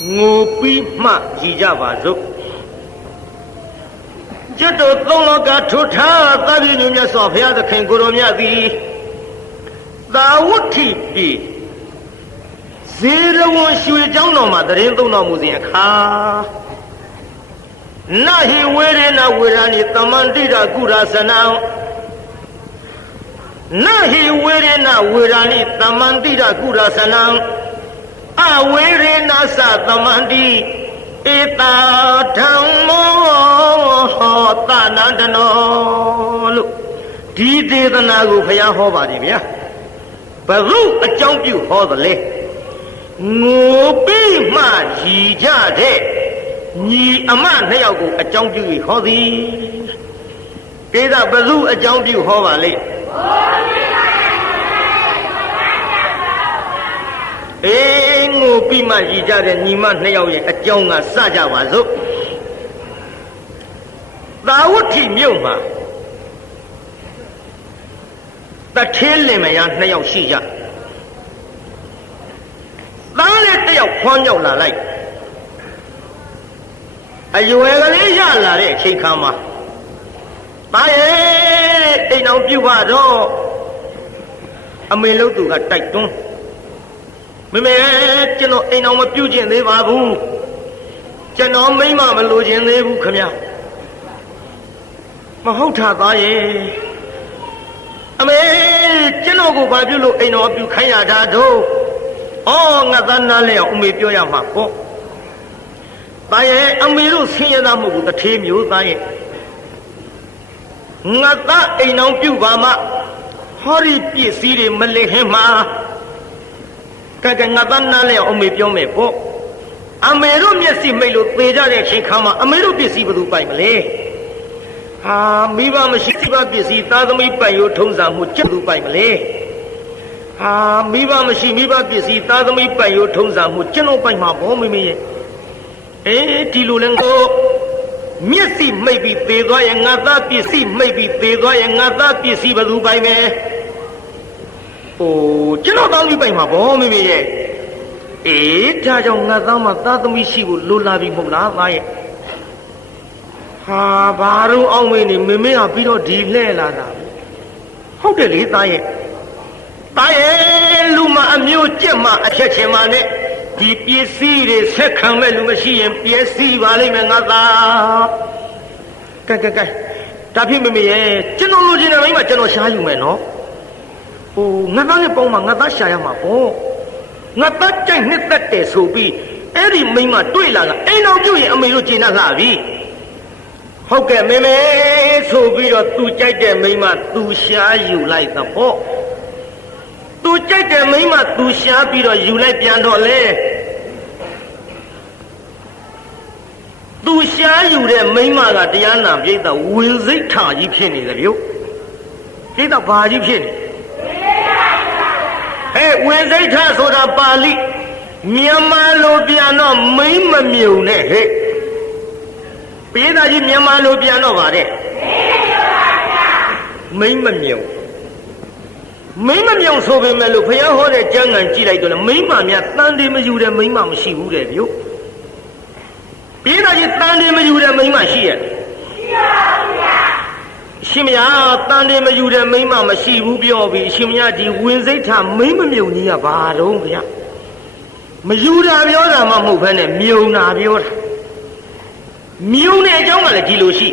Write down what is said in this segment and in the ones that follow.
ngô bí mà gì ra bà dục chứ đồ tông nó cả chút thá ta đi nhung nhà sọp hea ta khen cô đồ nhà gì ta út thị bì dễ ra nguồn xuôi cháu nó mà ta đến tông nó mù diện khá na hi quê rê na quê ra ni tâm đi ra cụ ra sân nào na hi quê rê na quê ra ni tâm đi ra cụ ra sân nào a quê rê na sa tâm đi ta thăng mô ta nan đàn lúc đi đi ta na gu phải ho bà đi bia bà ru ở trong biểu ho rồi lê ngô bí mà gì ra thế nhị âm an thấy ông ở trong chữ khó gì cái đó bà ru ở trong chữ khó bà lệ ê ngô bí mà gì ra thế nhị mà thấy ông ở trong là xa ra bà ru ta út thì miêu mà ta thiên lên mà ya thấy ông xì ra ta lên thấy ông khoan nhau là lại ai yêu cái lý do là để khi khám mà ta ấy đi nào piu vào đó anh mình lâu tụ cả trạch tung mình cho nó anh nào mà piu chuyện đấy vào bu cho nó mấy mà lôi chuyện đấy bu không ya mà không thà ta ấy anh mình cho nó cũng vào piu lúc anh nào piu khai ra đâu ngã ta nãy là ông mình piu ya mà có ta ye amiru sinh ra một cái thế miêu ta ye ngã ta ai nào piu vào mà hori piệt xí để mà lấy hem mà cái ngã ta nãy là ông mình piu mẹ po amiru miệt xí mấy lúc bây giờ để khi khám mà amiru piệt xí bắt đầu bay mà lấy mấy bà mà xí bà piệt xí ta tụi mình bay vô thông ra một chút bắt đầu bay mà lấy mấy bà mà xí mấy bà piệt xí ta tụi mình bay vô thông ra một chút nó bay mà bỏ mấy ê đi lù lên cô miết xí mấy bị tê gọi ngã ta piệt xí mấy bị tê gọi ngã ta piệt xí bắt đầu bay mẹ chứ nó tao bị bay mà bỏ mấy mẹ ê cha trong ngã ta mà ta tụi mình xí của lù la bị một lá bay bà ru ông mình mẹ à bị nó đi lên là không để lý ta ye lù mà anh yêu chết mà chết mà nè đi piệt xí để sẽ khám mấy lúc mà xí em piệt xí vào đây mà ngã ta cái ta phim mày chân nó lôi trên này mà chân nó xảอยู่mày nó ngã ta cái bông mà ngã ta xả mà ngã ta chạy hết tất để số bi ấy thì mình mà đuổi là ấy nào chứ vậy mình lôi trên nó là gì không kể mày số bi rồi tu chạy để mình mà tu xảอยู่lại tập po tu chạy để mấy mà tu xả bị rồi dù lạiပြန်တော့လေtu xả dùတဲ့မိမကတရားနာပြိတ္တဝင်စိတ်ထားကြီးဖြစ်နေတယ်ဗျပြိတ္တဘာကြီးဖြစ်နေဟဲ့ဝင်စိတ်ထားဆိုတာပါဠိမြန်မာလိုပြန်တော့မိမမြုံနဲ့ဟဲ့ပြိတ္တကြီးမြန်မာလိုပြန်တော့ဗါတဲ့မိမမြုံမိမမြောင်ဆိုပေမဲ့လို့ဘုရားဟောတဲ့ကျမ်းဂန်ကြည့်လိုက်တော့လေမိမများတန်တယ်မယူတဲ့မိမမရှိဘူးတဲ့ဗျပြေးတာကြီးတန်တယ်မယူတဲ့မိမရှိရဲ့ရှင်မယားတန်တယ်မယူတဲ့မိမရှိဘူးပြောပြီးရှင်မယားဒီဝင်စိတ်ထားမိမမြုံကြီးကဘာတော့ဗျမယူတာပြောတာမှမဟုတ်ဘဲနဲ့မြုံတာပြောတာမြုံတဲ့အကြောင်းကလည်းဒီလိုရှိ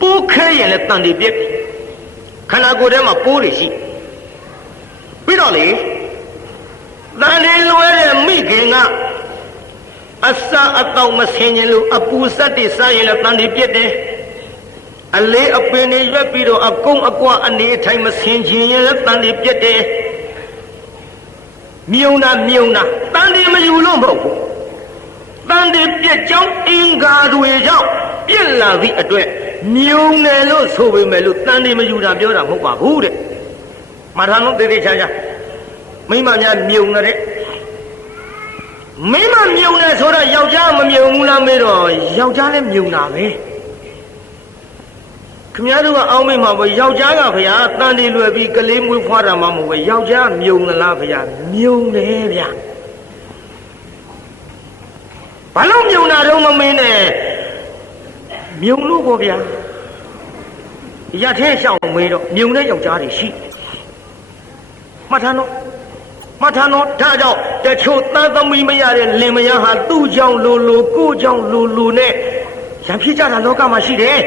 ပိုးခဲရင်လည်းတန်တယ်ပြက်ခန္ဓာကိုယ်ထဲမှာပိုးတွေရှိပြီးတော့လေတန်တယ်လွဲတဲ့မိခင်ကအစာအတော့မဆင်ရင်လို့အပူစက်တွေစားရင်လည်းတန်တယ်ပြက်တယ်အလေးအပင်တွေရွက်ပြီးတော့အကုန်းအကွာအနေအထိုင်မဆင်ခြင်းရင်လည်းတန်တယ်ပြက်တယ်မြုံတာတန်တယ်မယူလို့မဟုတ်ဘူးတန်တယ်ပြက်ကြောင်းအင်္ဂါတွေကြောင့်ပြက်လာသည့်အတွက်မြုံတယ်လို့ဆိုပေမဲ့လို့တန်တယ်မယူတာပြောတာမဟုတ်ပါဘူးတဲ့မာထာလုံးတေးသေးချာမိမများမြုံတဲ့မိမမြုံတယ်ဆိုတော့ယောက်ျားမမြုံဘူးလားမေးတော့ယောက်ျားလည်းမြုံတာပဲခင်ဗျားတို့ကအောင်းမိမှာပဲယောက်ျားကဗျာတန်တယ်လွယ်ပြီးကလေးမွေးဖွားတာမှမဟုတ်ပဲယောက်ျားမြုံလားဗျာမြုံတယ်ဗျာ ဘာလို့မြုံတာတော့မမင်းနဲ့မြုံလို့ပေါ့ဗျာရထဲရှောင်းမေးတော့မြုံတဲ့ယောက်ျားတွေရှိမှတ်ထားတော့ဒါကြောင့်တချို့သားသမီးမရတဲ့လင်မယားဟာသူ့ကြောင့်လိုလိုကို့ကြောင့်လိုလိုနဲ့ရံဖြစ်ကြတာလောကမှာရှိတယ်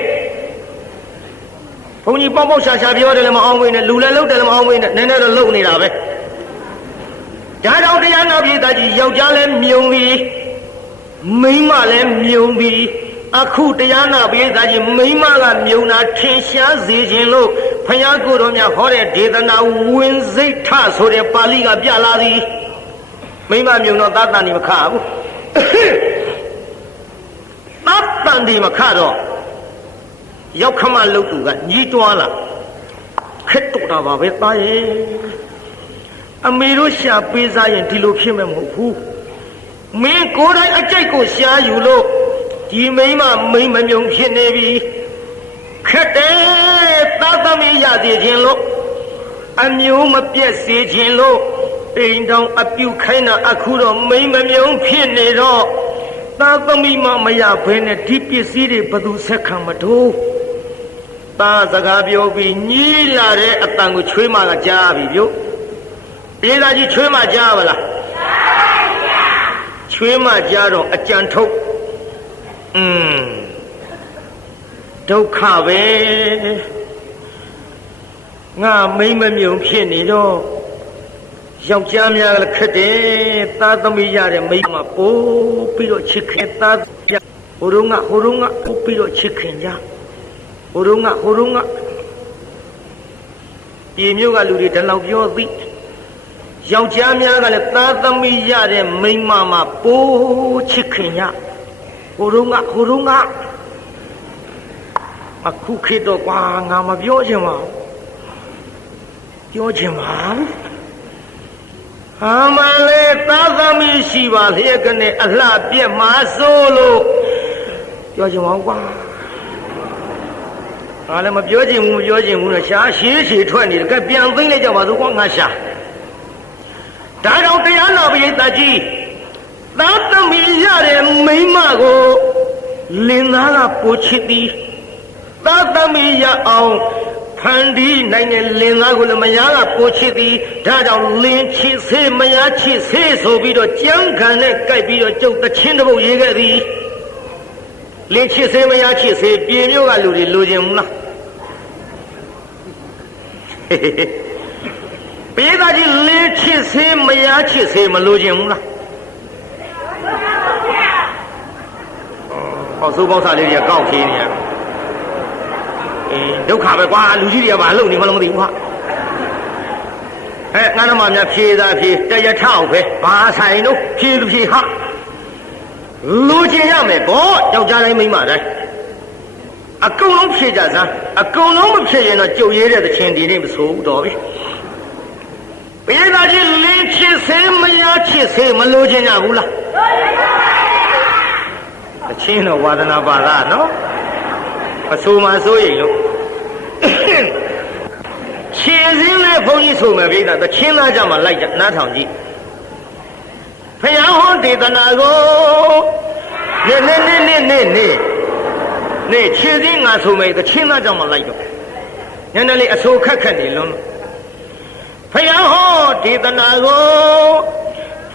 ဘုန်းကြီးပေါက်ပေါက်ရှာရှာပြောတယ်လည်းမအောင်ဝင်နဲ့လူလည်းလှုပ်တယ်လည်းမအောင်ဝင်နဲ့နည်းနည်းတော့လှုပ်နေတာပဲဒါကြောင့်တရားနာပြည်သားကြီးယောက်ျားလည်းမြုံပြီးမိန်းမလည်းမြုံပြီးအခုတရားနာပြည်သားကြီးမိန်းမကမြုံတာထင်ရှားစေခြင်းလို့ဘုရားကိုယ်တော်မြတ်ဟောတဲ့ဒေသနာဝင်စိတ်ထဆိုတဲ့ပါဠိကပြလာသည်မိန်းမမြုံတော့သတ္တန်ဒီမခဘူးသတ္တန်ဒီမခတော့ရောက်ခမလုတ်သူကညီးတွားလာခက်တော့တာပါပဲသားရဲ့အမေတို့ရှာပေးစားရင်ဒီလိုဖြစ်မယ်မဟုတ်ဘူးမင်းကိုယ်တိုင်အကြိုက်ကိုရှားယူလို့ဒီမိန်းမမိန်းမမြုံဖြစ်နေပြီခက်တယ်သာသမီရစေခြင်းလို့အမျိုးမပြည့်စေခြင်းလို့အိမ်တောင်အပြုခိုင်းတာအခုတော့မိန်းမမြုံဖြစ်နေတော့သာသမီမရဘဲနဲ့ဒီပစ္စည်းတွေဘယ်သူဆက်ခံမတော့သားစကားပြောပြီးညီးလာတဲ့အတန်ကိုချွေးမကကြားပြီပြုတ်ပြေးသားကြီးချွေးမကြားပါလားချွေးမကြားတော့အကြံထုတ်ဒုက္ခပဲငါမိမ့်မမြုံဖြစ်နေတော့ယောက်ျားများလည်းခက်တယ်သားသမီးရတဲ့မိန်းမပို့ပြီးတော့ချစ်ခင်သားပြဟိုတုန်းကပို့ပြီးတော့ချစ်ခင်ကြဟိုတုန်းကပြည်မျိုးကလူတွေဒီလောက်ပြောသိယောက်ျားများကလည်းသားသမီးရတဲ့မိန်းမပို့ချစ်ခင်ကြဟိုတုန်းကအခုခေတ်တော့ကွာငါမပြောချင်ပါဘူးပြောချင်ပါဟာမလေးသားသမီးရှိပါလျက်ကနေအလှပြက်မှာစိုးလို့ပြောချင်ပါကွာငါလည်းမပြောချင်ဘူးနဲ့ရှားရှည်ထွက်နေတယ်ကဲပြန်သိမ့်လိုက်ကြပါစို့ကွာငါရှာဒါကြောင့်တရားနာပရိသတ်ကြီးသားသမီးရတဲ့မိန်းမကိုလင်သားကပိုချစ်သည်သားသမီးရအောင်ဖန်တီးနိုင်တဲ့လင်သားကိုလည်းမယားကပိုချစ်သည်ဒါကြောင့်လင်ချစ်စေမယားချစ်စေဆိုပြီးတော့ကြမ်းခံနဲ့ကြိုက်ပြီးတော့ကျုပ်တချင်းတစ်ပုတ်ရေးခဲ့သည်လင်ချစ်စေမယားချစ်စေပြည်မျိုးကလူတွေလိုချင်ဘူးလားပြေးသားကြီးလင်ချစ်စေမယားချစ်စေမလိုချင်ဘူးလားဟောစိုးပေါင်းစားလေးတွေကကောက်ဖြေးနေရဒုက္ခပဲကွာလူကြီးတွေကဘာလုပ်နေမှလည်းမသိဘူးဟာငါတို့မှများဖြေသားဖြေတရထောက်ပဲဘာဆိုင်တို့ဖြေလူဖြေဟာလူချင်ရမယ်ဗောယောက်ျားတိုင်းမိန်းမတိုင်းအကုန်လုံးဖြေကြစမ်းအကုန်လုံးမဖြေရင်တော့ကြုတ်ရဲတဲ့သချင်းဒီနေ့မဆိုဘူးတော်ပြီပြေးသားကြီးလင်းချစ်စေမယားချစ်စေမလိုချင်ကြဘူးလားသချင်းတော့ဝါဒနာပါလားနော်အဆိုမှဆိုရင်လို့ခြေစင်းနဲ့ဘုန်းကြီးဆိုမယ်ဗျာသချင်းသားကြမှာလိုက်ကြနားထောင်ကြည့်ဖယားဟောဒေသနာကိုနေခြေစင်းငါဆိုမယ်သချင်းသားကြမှာလိုက်တော့ညနေလေးအဆိုခက်နေလုံးဖယားဟောဒေသနာကို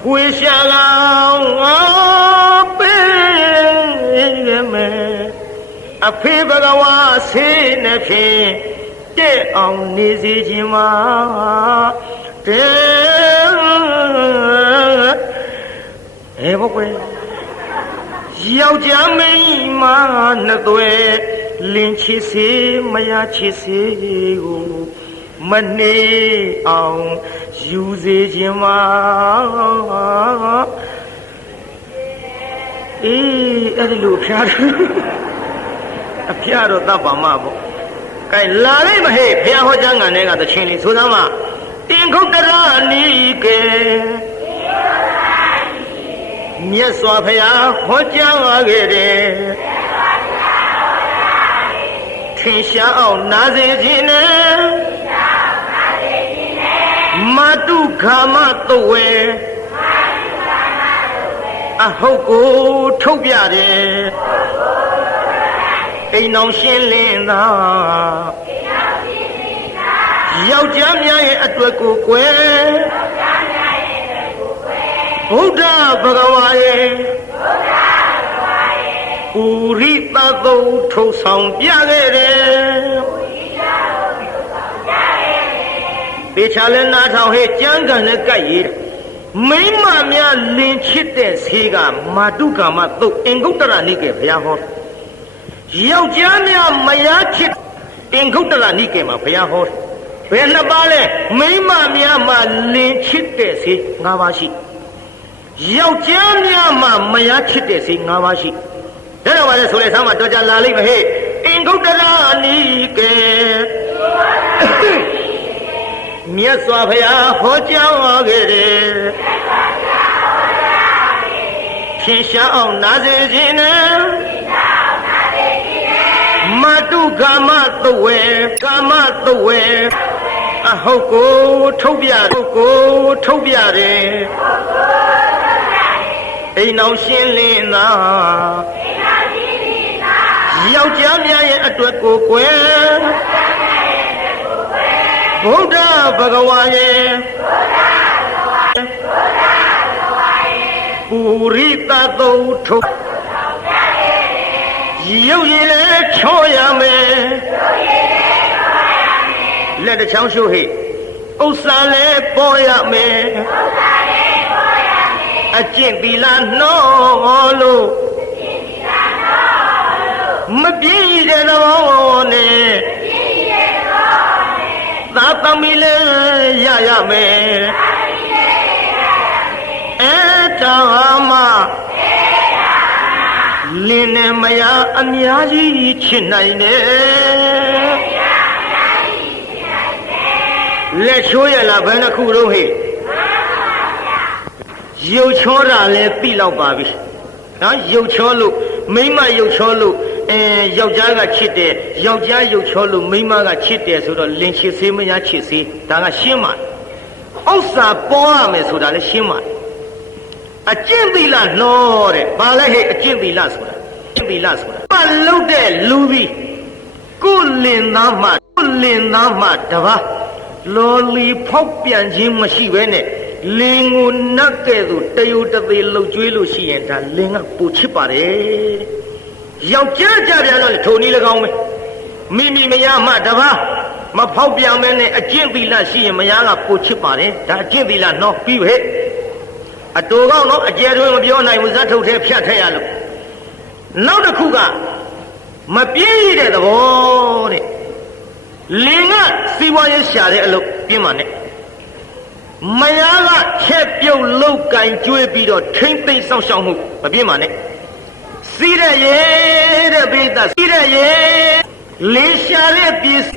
ဖွေရှာကောင်ပေးရမယ်အဖေဘဂဝါဆေးနှဖြင့်တဲ့အောင်နေစေခြင်းမှာတဲ့ဘုကွယ်ယောက်ျားမိန်းမနှစ်သွဲလင်ချစ်စေမယားချစ်စေကိုမနေအောင်ယူစေခြင်းမှာအဲ့ဒီလိုဖျားတယ်အဖျားတော့တတ်ပါမှာပေါ့ကဲလာလိုက်မဟဲ့ဘုရားဟောကြားငံတဲ့ကသချင်းလေးဆိုသမှာတင်ခုတ်တရနီကေမြတ်စွာဘုရားဟောကြားခဲ့တယ်ထင်ရှားအောင်နာစေခြင်းနဲ့မတုခမတုဝေ အဟုတ်ကိုထုတ်ပြတယ်အိမ်အောင်ရှင်းလင်းသာယောက်ျားများရဲ့အတွက်ကိုကွယ်ဘုရားဘဂဝါရဲ့ပုရိသသုထုတ်ဆောင်ပြခဲ့တယ်ပေချာလဲနားထောင်ဟဲ့ကြမ်းကန်နဲ့ကြိုက်ရည်မိမများလင်ချစ်တဲ့ဆေးကမာတုကာမသုတ်အင်္ဂုတ္တရနိကေဘုရားဟောယောက်ျားများမယားချစ်အင်္ဂုတ္တရနိကေမှာဘုရားဟောဘယ်နှစ်ပါးလဲမိမများမှာလင်ချစ်တဲ့ဆေး၅ပါးရှိယောက်ျားများမှာမယားချစ်တဲ့ဆေး၅ပါးရှိဒါတော့ပါလေဆိုလေဆမ်းမှာတော်ကြလာလိမ့်မယ်ဟဲ့အင်္ဂုတ္တရနိကေမြတ်စွာဘုရားဟောကြားခဲ့တယ်ဖြင်းရှားအောင်နာစေခြင်းနဲ့မတုကာမသုဝေကာမသုဝေအဟုတ်ကိုထုတ်ပြဟုတ်ကိုထုတ်ပြတယ်အိမ်အောင်ရှင်းလင်းသာယောက်ျားများရဲ့အတွက်ကိုကွယ်ဘုရားဘဂဝါရဲ့ပုရိသသုထုတ်ရုပ်ရည်လည်းချောရမယ်လက်တစ်ချောင်းရှုဟိဥစ္စာလည်းပေါ်ရမယ်အကျင့်သီလနှောလို့မပြည့်တဲ့တော်နဲ့သာသမီလည်းရရမယ်အဲ့ဒါမှလင်းနဲ့မယားအများကြီးချစ်နိုင်တယ်လက်ချိုးရလားဘယ်နှခုတော့ဟဲ့ရုပ်ချောတာလည်းပြီလောက်ပါပြီနော်ရုပ်ချောလို့မိမရုပ်ချောလို့ယောက်ျားကချစ်တယ်ယောက်ျားရုပ်ချောလို့မိန်းမကချစ်တယ်ဆိုတော့လင်ချစ်စေးမယားချစ်စေးဒါကရှင်းပါဥစ္စာပေါ်ရမယ်ဆိုတာလည်းရှင်းပါအကျင့်သီလနှောတဲ့ဘာလဲဟဲ့အကျင့်သီလဆိုတာအကျင့်သီလဆိုတာမလုတ်တဲ့လူပြီးကိုလင်သားမှတပါလော်လီဖောက်ပြန်ခြင်းမရှိဘဲနဲ့လင်ကိုနတ်ကဲ့သို့တယုတသေးလှုပ်ကြွေးလို့ရှိရင်ဒါလင်ကပူချစ်ပါတယ်ယောက်ျားကြပြန်တော့ထိုနည်း၎င်းပဲမိမိမယားမှတပါမဖောက်ပြန်မဲနဲ့အကျင့်သီလရှိရင်မယားကပူချစ်ပါတယ်ဒါအကျင့်သီလနှောပြီးပဲအတူကောင်းတော့အကျယ်တွင်မပြောနိုင်ဘူးဇတ်ထုတ်ထဲဖြတ်ထည့်ရလို့နောက်တစ်ခုကမပြည့်တဲ့သဘောတဲ့လင်ကစီးပွားရေးရှာတဲ့အလုပ်ပြင်းပါနဲ့မယားကချက်ပြုတ်လောက်ကင်ကျွေးပြီးတော့ထိမ့်သိမ့်ဆောင်ရှောက်မှုမပြင်းပါနဲ့စီးတဲ့ရေတဲ့ပိဿစီးတဲ့ရေလင်ရှာတဲ့ပစ္စ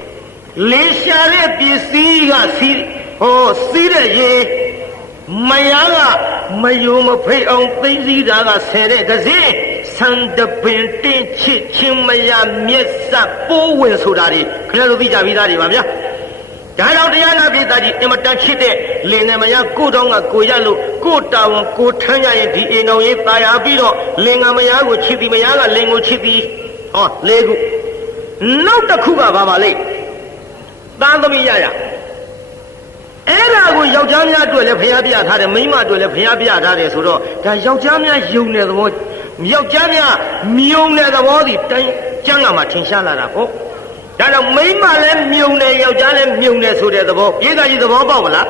ည်းကစီးတဲ့ရေမယားကမယုံမဖိတ်အောင်သိသိတာကဆယ်တဲ့ကစင်းဆန်တပင်တင်းချစ်ချင်းမယားမျက်စပ်ပိုးဝင်ဆိုတာတွေခင်ဗျားတို့သိကြပြီးသားတွေပါဗျာဒါကြောင့်တရားနာပိဿကြီးအင်မတန်ချစ်တဲ့လင်နဲ့မယားကိုတောင်းကကိုရလို့ကိုတာဝန်ကိုထမ်းရရင်ဒီအိမ်တော်ရေးตายရပြီးတော့လင်ကမယားကိုချစ်သည်မယားကလင်ကိုချစ်သည်ဟောလေးခုနောက်တစ်ခုကဘာပါလဲသားသမီးရအဲ့ဒါကိုယောက်ျားများအတွက်လည်းဖျားပြထားတယ်မိန်းမအတွက်လည်းဖျားပြထားတယ်ဆိုတော့ဒါယောက်ျားများယုံတဲ့သဘောယောက်ျားများမြုံတဲ့သဘောဒီတိုင်းကျမ်းဂန်မှာထင်ရှားလာတာပေါ့ဒါတော့မိန်းမလည်းမြုံတယ်ယောက်ျားလည်းမြုံတယ်ဆိုတဲ့သဘောပြေးသားကြီးသဘောပေါက်မလား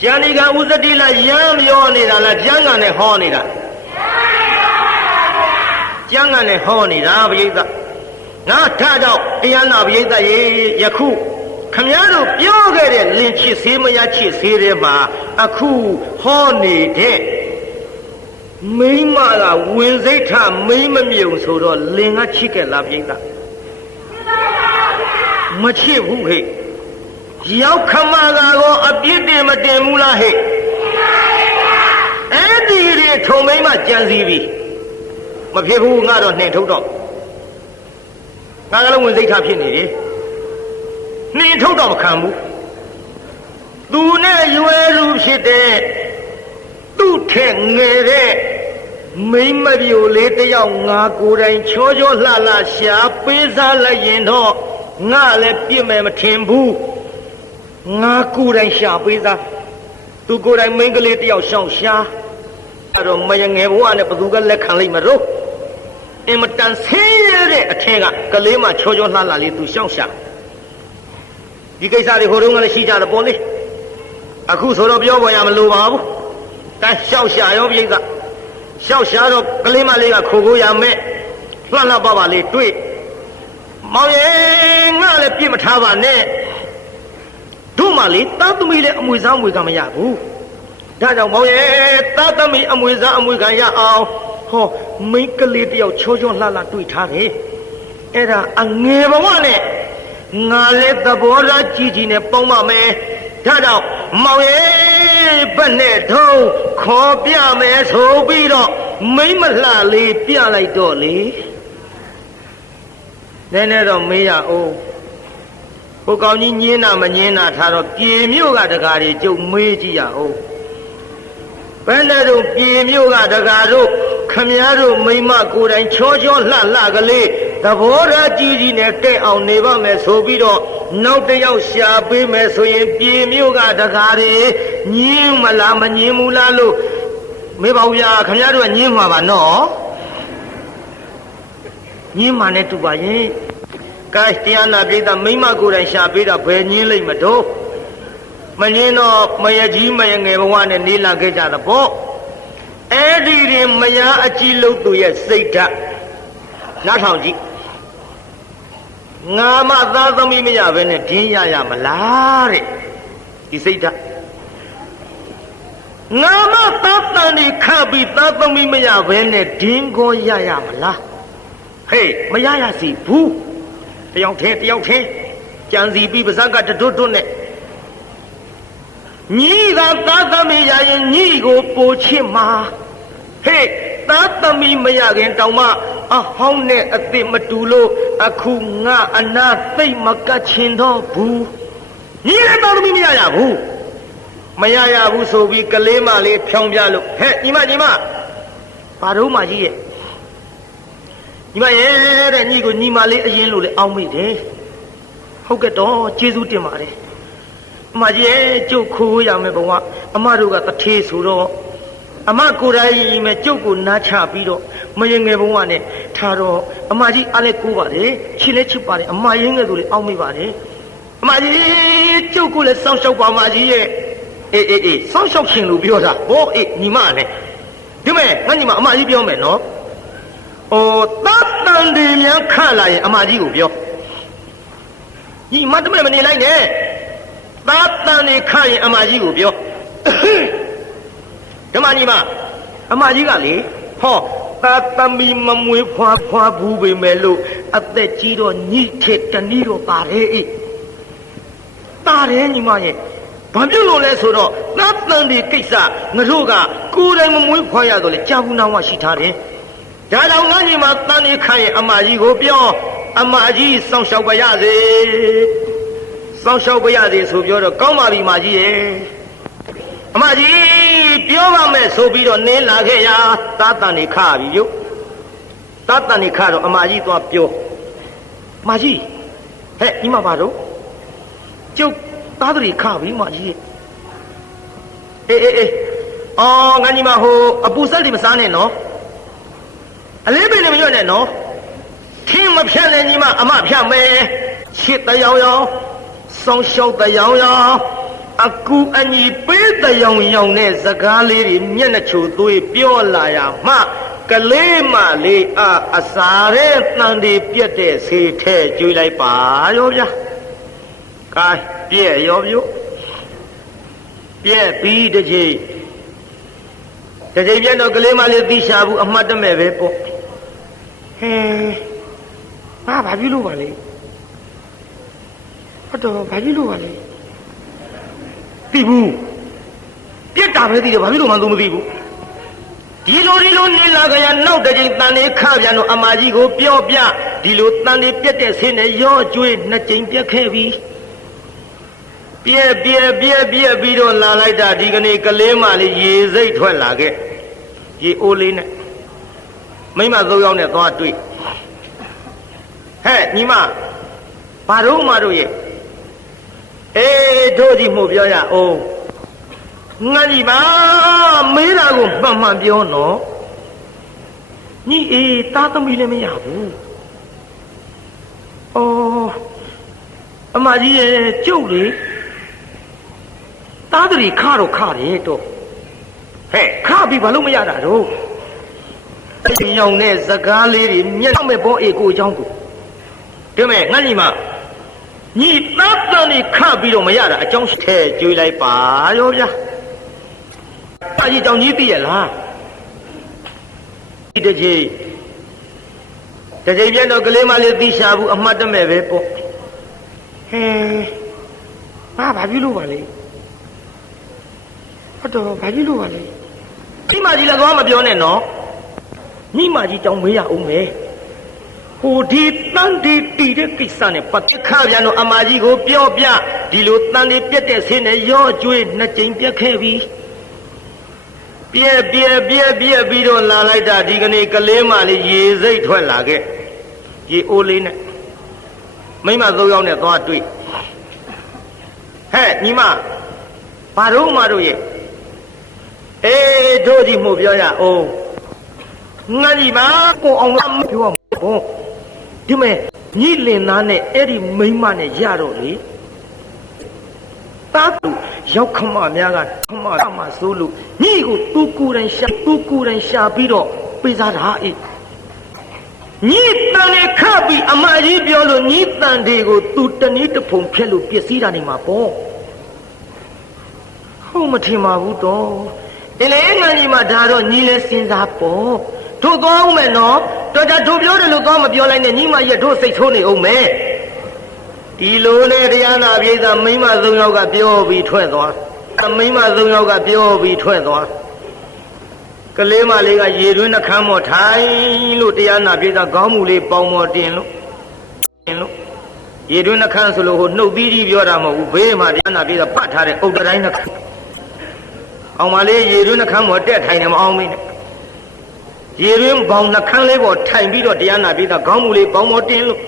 ကျန်ဒီကဥစ္စတိလားရမ်းပြောနေတာလားကျမ်းဂန်နဲ့ဟောနေတာကျမ်းဂန်နဲ့ဟောနေတာပရိသတ်ငါထားတော့တရားနာပရိသတ်ရေယခုခမည်းတော်ပြောခဲ့တဲ့လင်ချစ်စေးမယားချစ်စေးတဲ့မှာအခုဟောနေတဲ့မိန်းမကဝင်စိတ်ထမိန်းမမြုံဆိုတော့လင်ကချစ်ခဲ့လားပရိသတ်မချစ်ဘူးဟဲ့ရောက်ခမကတော့အပြစ်တင်မတင်ဘူးလားဟဲ့အဲ့ဒီတွေထုံမိန်းမကြံစည်ပြီမဖြစ်ဘူးငါတော့နှင်ထုတ်တော့ငါကလည်းဝင်စိတ်ထားဖြစ်နေတယ်နှင်ထုတ်တော့မခံဘူး သူနဲ့ရွယ်လူဖြစ်တဲ့သူ့ထက်ငယ်တဲ့မိမပြိုလေးတယောက်ငါကိုယ်တိုင်ချောချောလှလှရှာပေးစားလိုက်ရင်တော့ငါလည်းပြစ်မယ်မထင်ဘူးငါကိုယ်တိုင်ရှာပေးစားသူကိုယ်တိုင်မိန်းကလေးတယောက်ရှောင်ရှာအဲ့တော့မယငယ်ဘဝနဲ့ဘသူကလက်ခံလိုက်မလို့အင်မတန်ဆင်းရဲတဲ့အထက်ကကလေးမှချောချောလှလှလေးသူရှောင်ရှာဒီကိစ္စတွေဟိုတုန်းကလည်းရှိကြတယ်ပေါ့လေအခုဆိုတော့ပြောပေါ်ရမလို့ပါဘူးတန်းရှောက်ရှာရောပြိဿရှောက်ရှာတော့ကလေးမလေးကခိုကိုရမဲ့လှလှပပလေးတွေ့မောင်ရဲ့ငါလည်းပြစ်မထားပါနဲ့တို့မှလေသားသမီးလည်းအမွေစားအမွေခံမရဘူးဒါကြောင့်မောင်ရဲ့သားသမီးအမွေစားအမွေခံရအောင်ဟောမိန်းကလေးတယောက်ချောချောလှလှတွေ့ထားတယ်အဲ့ဒါအငယ်ဘဝနဲ့ငါလည်းသဘောထားကြီးကြီးနဲ့ပေါင်းပါမယ်ဒါကြောင့်မောင်ရဲ့ဘက်နဲ့ထုံးခေါ်ပြမယ်ဆိုပြီးတော့မိမ့်မလှလေးပြလိုက်တော့လေနည်းနည်းတော့မေးရအောင်ဟိုကောင်ကြီးညင်းတာမညင်းတာထားတော့ပြေမြို့ကတကားတွေကျုပ်မေးကြည့်ရအောင်ဘယ်နဲ့တော့ပြေမြို့ကတကားတို့ခမည်းတော်မိမကိုယ်တိုင်ချောချောလှလှကလေးသဘောထားကြီးကြီးနဲ့တဲ့အောင်နေပါမယ်ဆိုပြီးတော့နောက်တစ်ယောက်ရှာပေးမယ်ဆိုရင်ပြေမြို့ကတကားတွေညင်းမလားမညင်းဘူးလားလို့မေးပါဦးဗျာခမည်းတော်ကညင်းမှာပါနော်ညင်းမှာနဲ့တူပါရင်ကဲတရားနာပိဋကမိမကိုယ်တိုင်ရှာပေးတာဘယ်ညင်းလိုက်မတော့မညင်းတော့မယကြီးမယငယ်ဘဝနဲ့နေလာခဲ့ကြတာပေါ့အဲ့ဒီရင်မယားအကြီးလို့သူရဲ့စိတ်ဓာတ်နားထောင်ကြည့်ငါမသားသမီးမရဘဲနဲ့ဒင်းရမလားတဲ့ဒီစိတ်ဓာတ်ငါမသားတန်ဒီခပြီးသားသမီးမရဘဲနဲ့ဒင်းကိုရမလားဟေးမရစီဘူးတယောက်ထဲကြံစီပြီးပါဇက်ကတွတ်နဲ့ညီကသားသမီးရရင်ညီကိုပိုချစ်မှာဟေးသားသမီးမရခင်တောင်မှအဟောင်းနဲ့အစ်စ်မတူလို့အခုငါအနာသိမ့်မကတ်ချင်တော့ဘူးညီလည်းသားသမီးမရဘူးမရဘူးဆိုပြီးကလေးမလေးဖြောင်းပြလို့ဟဲ့ညီမဘာတော့မှကြီးရဲ့ညီမရဲ့တဲ့ညီကိုညီမလေးအရင်လို့လေအောင်းမိတယ်ဟုတ်ကဲ့တော့ကျေးဇူးတင်ပါတယ်အမကြီးရဲ့ကျုပ်ခိုးရမယ်ဘုံကအမတို့ကတထေးဆိုတော့အမကိုယ်တိုင်မဲ့ကျုပ်ကိုနားချပြီးတော့မရင်ငယ်ဘုံကနဲ့ထားတော့အမကြီးအားလည်းကိုးပါတယ်ချစ်လည်းချစ်ပါတယ်အမရင်ငယ်ဆိုလေအောင်းမိပါတယ်အမကြီးကျုပ်ကိုလည်းစောင့်ရှောက်ပါအမကြီးရဲ့အေးစောင့်ရှောက်ရှင်လို့ပြောတာဟောအေးညီမနဲ့ဒီမဲ့ငါညီမအမကြီးပြောမယ်နော်သတ်တန်ဒီများခလာရင်အမကြီးကိုပြောညီမတမဲမနေလိုက်နဲ့သတ်တန်ဒီခရင်အမကြီးကိုပြောဓမ္မညီမအမကြီးကလေဟောသာသမီမမွေးဖွာဘူးပေမဲ့လို့အသက်ကြီးတော့ညိထက်တနည်းတော့ပါတယ်အေးပါတယ်ညီမရဲ့ဘာဖြစ်လို့လဲဆိုတော့သတ်တန်ဒီကိစ္စငါတို့ကကိုယ်တိုင်မမွေးဖွာရတော့လေကြာဘူးနာဝရှိထားတယ်ဒါကြောင့်ငါညီမတန်နေခိုင်းရင်အမကြီးကိုပြောအမကြီးစောင့်ရှောက်ပါရစေစောင့်ရှောက်ပါရစေဆိုပြောတော့ကောင်းပါပြီမကြီးရဲ့အမကြီးပြောပါမယ်ဆိုပြီးတော့နင်းလာခဲ့ရာသာတန်နေခါပြီယုတ်သာတန်နေခါတော့အမကြီးသွားပြောအမကြီးဟဲ့ညီမပါတော့ကျုပ်သားတွေခါပြီမကြီးအေးအော်ငါညီမဟိုအပူဆက်တွေမစားနဲ့နော်အလေးပင်လည်းမရွတ်နဲ့နော်ထင်းမဖြတ်လည်းညီမအမဖြတ်မယ်ချစ်တယောင်ယောင်စောင်းရှောက်တယောင်ယောင်အကူအညီပေးတယောင်ယောင်နဲ့စကားလေးတွေမျက်နှာချိုသွေးပြောလာရမှကလေးမလေးအစာရဲတန်တွေပြက်တဲ့ဆေးထဲကျွေးလိုက်ပါရောဗျာကိုင်းပြည့်ရောဗျို့ပြည့်ပြီးတစ်ချိန်ပြတော့ကလေးမလေးသိရှာဘူးအမှတ်တမဲ့ပဲပေါ့ဟဲဘာဖြစ်လို့ပါလဲဟုတ်တော့ဘာဖြစ်လို့ပါလဲသိဘူးပြက်တာပဲသိတယ်ဘာဖြစ်လို့မှသူမသိဘူးဒီလိုနေလာကြရနောက်တစ်ချိန်တန်လေးခပြန်တော့အမကြီးကိုပြောပြဒီလိုတန်လေးပြက်တဲ့ဆင်းနဲ့ရောကျွေးနှစ်ကြိမ်ပြက်ခဲ့ပြီ ပြက်ပြီးတော့လာလိုက်တာဒီကနေ့ကလေးမလေးရေစိတ်ထွက်လာခဲ့ရေအိုးလေးနဲ့မိမ3 ယောက်နဲ့သွားတွေ့ဟဲ့ညီမဘာတို့မတို့ရဲ့အေးတို့ကြီးမှုပြောရအောင်ငါကြီးပါမေးတာကိုမှန်ပြောနော်ညီအေးသားသမီးလည်းမရဘူးအော်အမကြီးရဲ့ကျုပ်လေသားတရီခတော့ခတယ်တော့ဟဲ့ခပြီးဘာလို့မရတာတော့အင်းရောင်နဲ့စကားလေးတွေမျက်နှာမဲ့ဘောအေကိုအကြောင်းကိုဒီမဲ့ငါညီမညီသားတန်လေးခပြီးတော့မရတာအကြောင်းထဲကျွေးလိုက်ပါရောဗျာအကြီးတောင်ကြီးသိရလားဒီတစ်ချိန်ပြန်တော့ကလေးမလေးသိရှာဘူးအမှတ်တမဲ့ပဲပေါ့ဟဲဘာပြုလို့ပါလဲဟုတ်တော့ဘာပြုလို့ပါလဲညီမကြီးလည်းသွားမပြောနဲ့နော်ညီမကြီးတောင်မေးရအောင်မယ်ဟိုဒီတန်ဒီတီတဲ့ကိစ္စနဲ့ပတ်သက်ခါပြန်တော့အမကြီးကိုပြောပြဒီလိုတန်ဒီပြက်တဲ့ဆင်းနဲ့ရောကျွေး2 ကြိမ်ပြက်ခဲ့ပြီပြက်ပြီးတော့လာလိုက်တာဒီကနေ့ကလေးမလေးရေစိတ်ထွက်လာခဲ့ရေအိုးလေးနဲ့မိမ3 ယောက်နဲ့သွားတွေ့ဟဲ့ညီမဘာတို့မတို့ရဲ့အေးတို့ကြီးမှုပြောရအောင်ငါကြီးပါကိုအောင်လားမပြောဘူးဒီမဲ့ညီလင်သားနဲ့အဲ့ဒီမိမနဲ့ရတော့လေသားသူရောက်ခမများကခမဆိုးလို့ညီကိုသူကိုယ်တိုင်ရှာပြီးတော့ပေးစားတာအေးညီတန်နဲ့ခပြီးအမကြီးပြောလို့ညီတန်တွေကိုသူတနည်းတစ်ဖုံဖြက်လို့ပျက်စီးတာနေမှာပေါ့ဟုတ်မထင်ပါဘူးတော့ဒီလေငန်းကြီးမှာဒါတော့ညီလဲစဉ်းစားပေါ့တို့သွားအောင်မယ်နော်တော်ကြတို့ပြောတယ်လို့သွားမပြောလိုက်နဲ့ညီမရဲ့တို့စိတ်ဆိုးနေအောင်မယ်ဒီလိုနဲ့တရားနာပြေသာမိမ3 ယောက်ကပြောပြီးထွက်သွားမိမ3 ယောက်ကပြောပြီးထွက်သွားကလေးမလေးကရေတွင်းနှခမ်းမော်ထိုင်လို့တရားနာပြေသာခေါင်းမူလေးပေါင်မော်တင်လို့ရေတွင်းနှခမ်းဆိုလို့ဟိုနှုတ်သီးကြီးပြောတာမဟုတ်ဘူးဘေးမှာတရားနာပြေသာပတ်ထားတဲ့အုတ်တိုင်းနှခမ်းအောင်မလေးရေတွင်းနှခမ်းမော်တက်ထိုင်နေမအောင်မင်းနဲ့ရေတွင်းပေါင်နှခမ်းလေးပေါ်ထိုင်ပြီးတော့တရားနာပြေသာခေါင်းမူလေးပေါင်မော်တင်လို့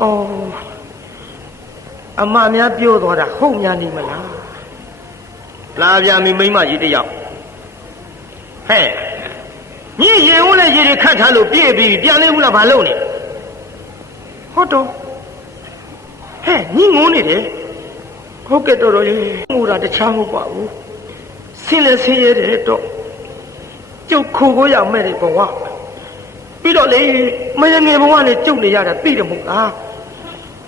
အော်အမများပြောသွားတာဟုတ်များနေမလားလာပြမိမကြီးတယောက်ဟဲ့ညီရေဦးနဲ့ရေတွေခတ်ထားလို့ပြည့်ပြီးပြန်လေးဘူးလားဘာလုပ်နေဟုတ်တော့ဟဲ့ညီငုံနေတယ်ဟုတ်ကဲ့တော်ရေငိုတာတခြားမဟုတ်ပါဘူးဆင်းလဲဆင်းရဲတယ်တော့ကျုပ်ခိုကိုရမဲ့တယ်ဘဝပြီးတော့လေမယငယ်ဘဝနဲ့ကျုပ်နေရတာသိတယ်မဟုတ်လား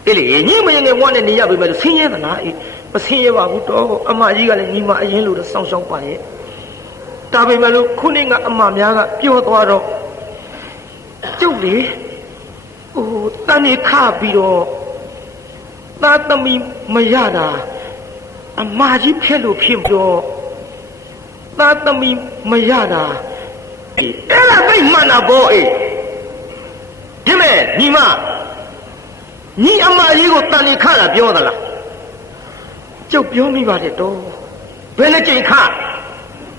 အေးလေညီမယငယ်ဘဝနဲ့နေရပြီမဲ့လို့ဆင်းရဲသလားအေးမဆင်းရဲပါဘူးတော့အမကြီးကလည်းညီမအရင်လို့တော့စောင့်ရှောက်ပါရဲ့ဒါပေမဲ့လို့ခုနေ့ကအမများကပြောသွားတော့ကျုပ်လေဟိုတန်နေခပြီးတော့သားသမီးမရတာအမကြီးဖြစ်လို့ဖြစ်ပြောသားသမီးမရတာအဲ့ဒါသိမှန်တာပေါ့အေးဒီမဲ့ညီမညီအမကြီးကိုတန်နေခတာပြောသလားကျုပ်ပြောမိပါတယ်တော့ဘယ်နဲ့ကြိမ်ခ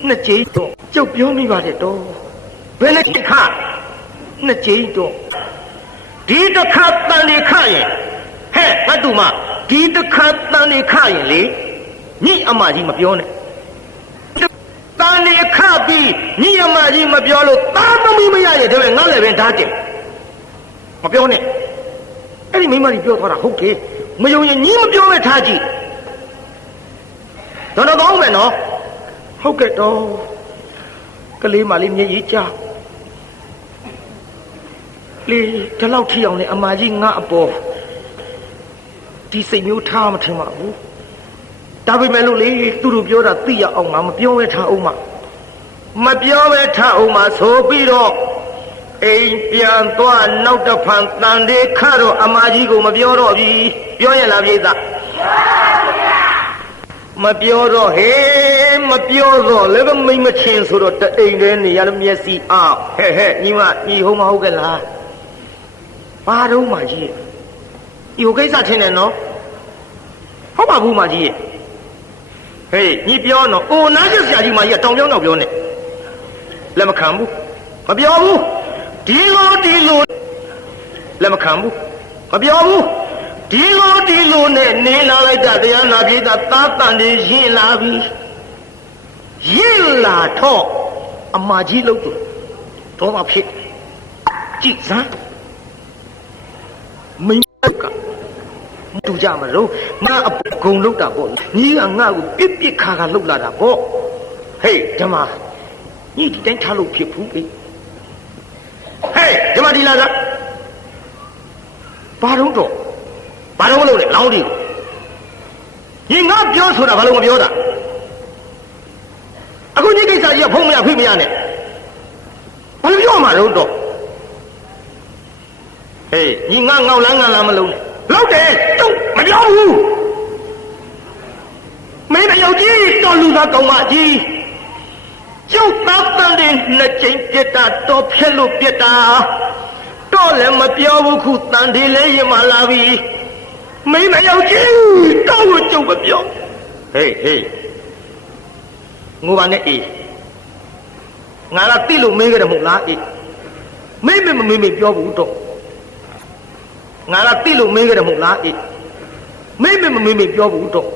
2 ကြိမ်တော့ကျုပ်ပြောမိပါတယ်တော့ဘယ်နဲ့ကြိမ်ခ2 ကြိမ်တော့ဒီတစ်ခါတန်နေခရင်ဟဲ့ဘတ်သူမဒီတစ်ခါတန်နေခရင်လေညီအမကြီးမပြောနဲ့တန်နေခပြီးညီအမကြီးမပြောလို့သားသမီးမရရဲ့တဲ့ငါလည်းပဲဓာတ်တယ်မပြောနဲ့အဲ့ဒီမိမကြီးပြောသွားတာဟုတ်ကဲ့မယုံရင်ညီမပြောမဲ့ထားကြည့်တော့ကောင်းမယ်နော်ဟုတ်ကဲ့တော့ကလေးမလေးမျက်ရည်ကျလေဒီလောက်ထီအောင်လေအမကြီးငါအပေါ်ဒီစိတ်မျိုးထားမထင်ပါဘူးဒါပေမဲ့လို့လေသူတို့ပြောတာသိရအောင်ငါမပြောဘဲထားအောင်မပြောဘဲထားအောင်ဆိုပြီးတော့အိမ်ပြန်သွားနောက်တစ်ဖန်တန်လေးခတော့အမကြီးကိုမပြောတော့ပြီပြောရင်လားပြိဿမပြောတော့ဟေးမပြောတော့လည်းပဲမိမချင်းဆိုတော့တအိမ်တည်းနေရလို့မျက်စိအောင်ဟဲ့ညီမညီဟုတ်မဟုတ်ကဲ့လားဘာတော့မှကြီးဒီကိစ္စထင်တယ်နော် ဟုတ်ပါဘူးမကြီးရဲ့ဟေးညီပြောတော့အိုနားချက်ဆရာကြီးမကြီးကတောင်ပြောင်းတော့ပြောနေလက်မခံဘူးမပြောဘူးဒီလိုလက်မခံဘူးမပြောဘူးဒီလိုနဲ့နေလာလိုက်တာတရားနာပြေးတာသားတန်တွေရင်လာပြီရင်လာတော့အမကြီးလို့တော့မဖြစ်ကြည့်စမ်းမင်းကတူကြမလို့ငါအဂုံလောက်တာပေါ့ညီကငါ့ကိုပြစ်ခါလောက်လာတာပေါ့ဟေးဓမ္မညီဒီတိုင်းထားလို့ဖြစ်ဘူးလေဟေးဓမ္မဒီလာကဘာလို့မလုပ်လဲလောင်းဒီညီငါပြောဆိုတာဘာလို့မပြောတာအခုညီကိစ္စကြီးကဖုံးမရဖိမရနဲ့ဘာလို့ပြောမှာတော့ဟေးညီငါငေါက်လန်းငါလားမလုံးနဲ့လောက်တယ်တော့မပြောဘူးမင်းမယုံကြည်တော်လူသားကောင်းမကြီးကျုပ်သားတန်တဲ့နှစ်ချိန်ပြစ်တာတော်ဖျက်လို့ပြစ်တာတော့လည်းမပြောဘူးခုတန်ဒီလေးရင်မလာပြီမင်းမယုံကြည်တော့ကိုကျုပ်မပြောဟေးငိုပါနဲ့အေးငါကတိလို့မေးကြတယ်မဟုတ်လားအေးမေးပြောဘူးတော့ငါကတိလို့မေးကြတယ်မဟုတ်လားအေးမေးပြောဘူးတော့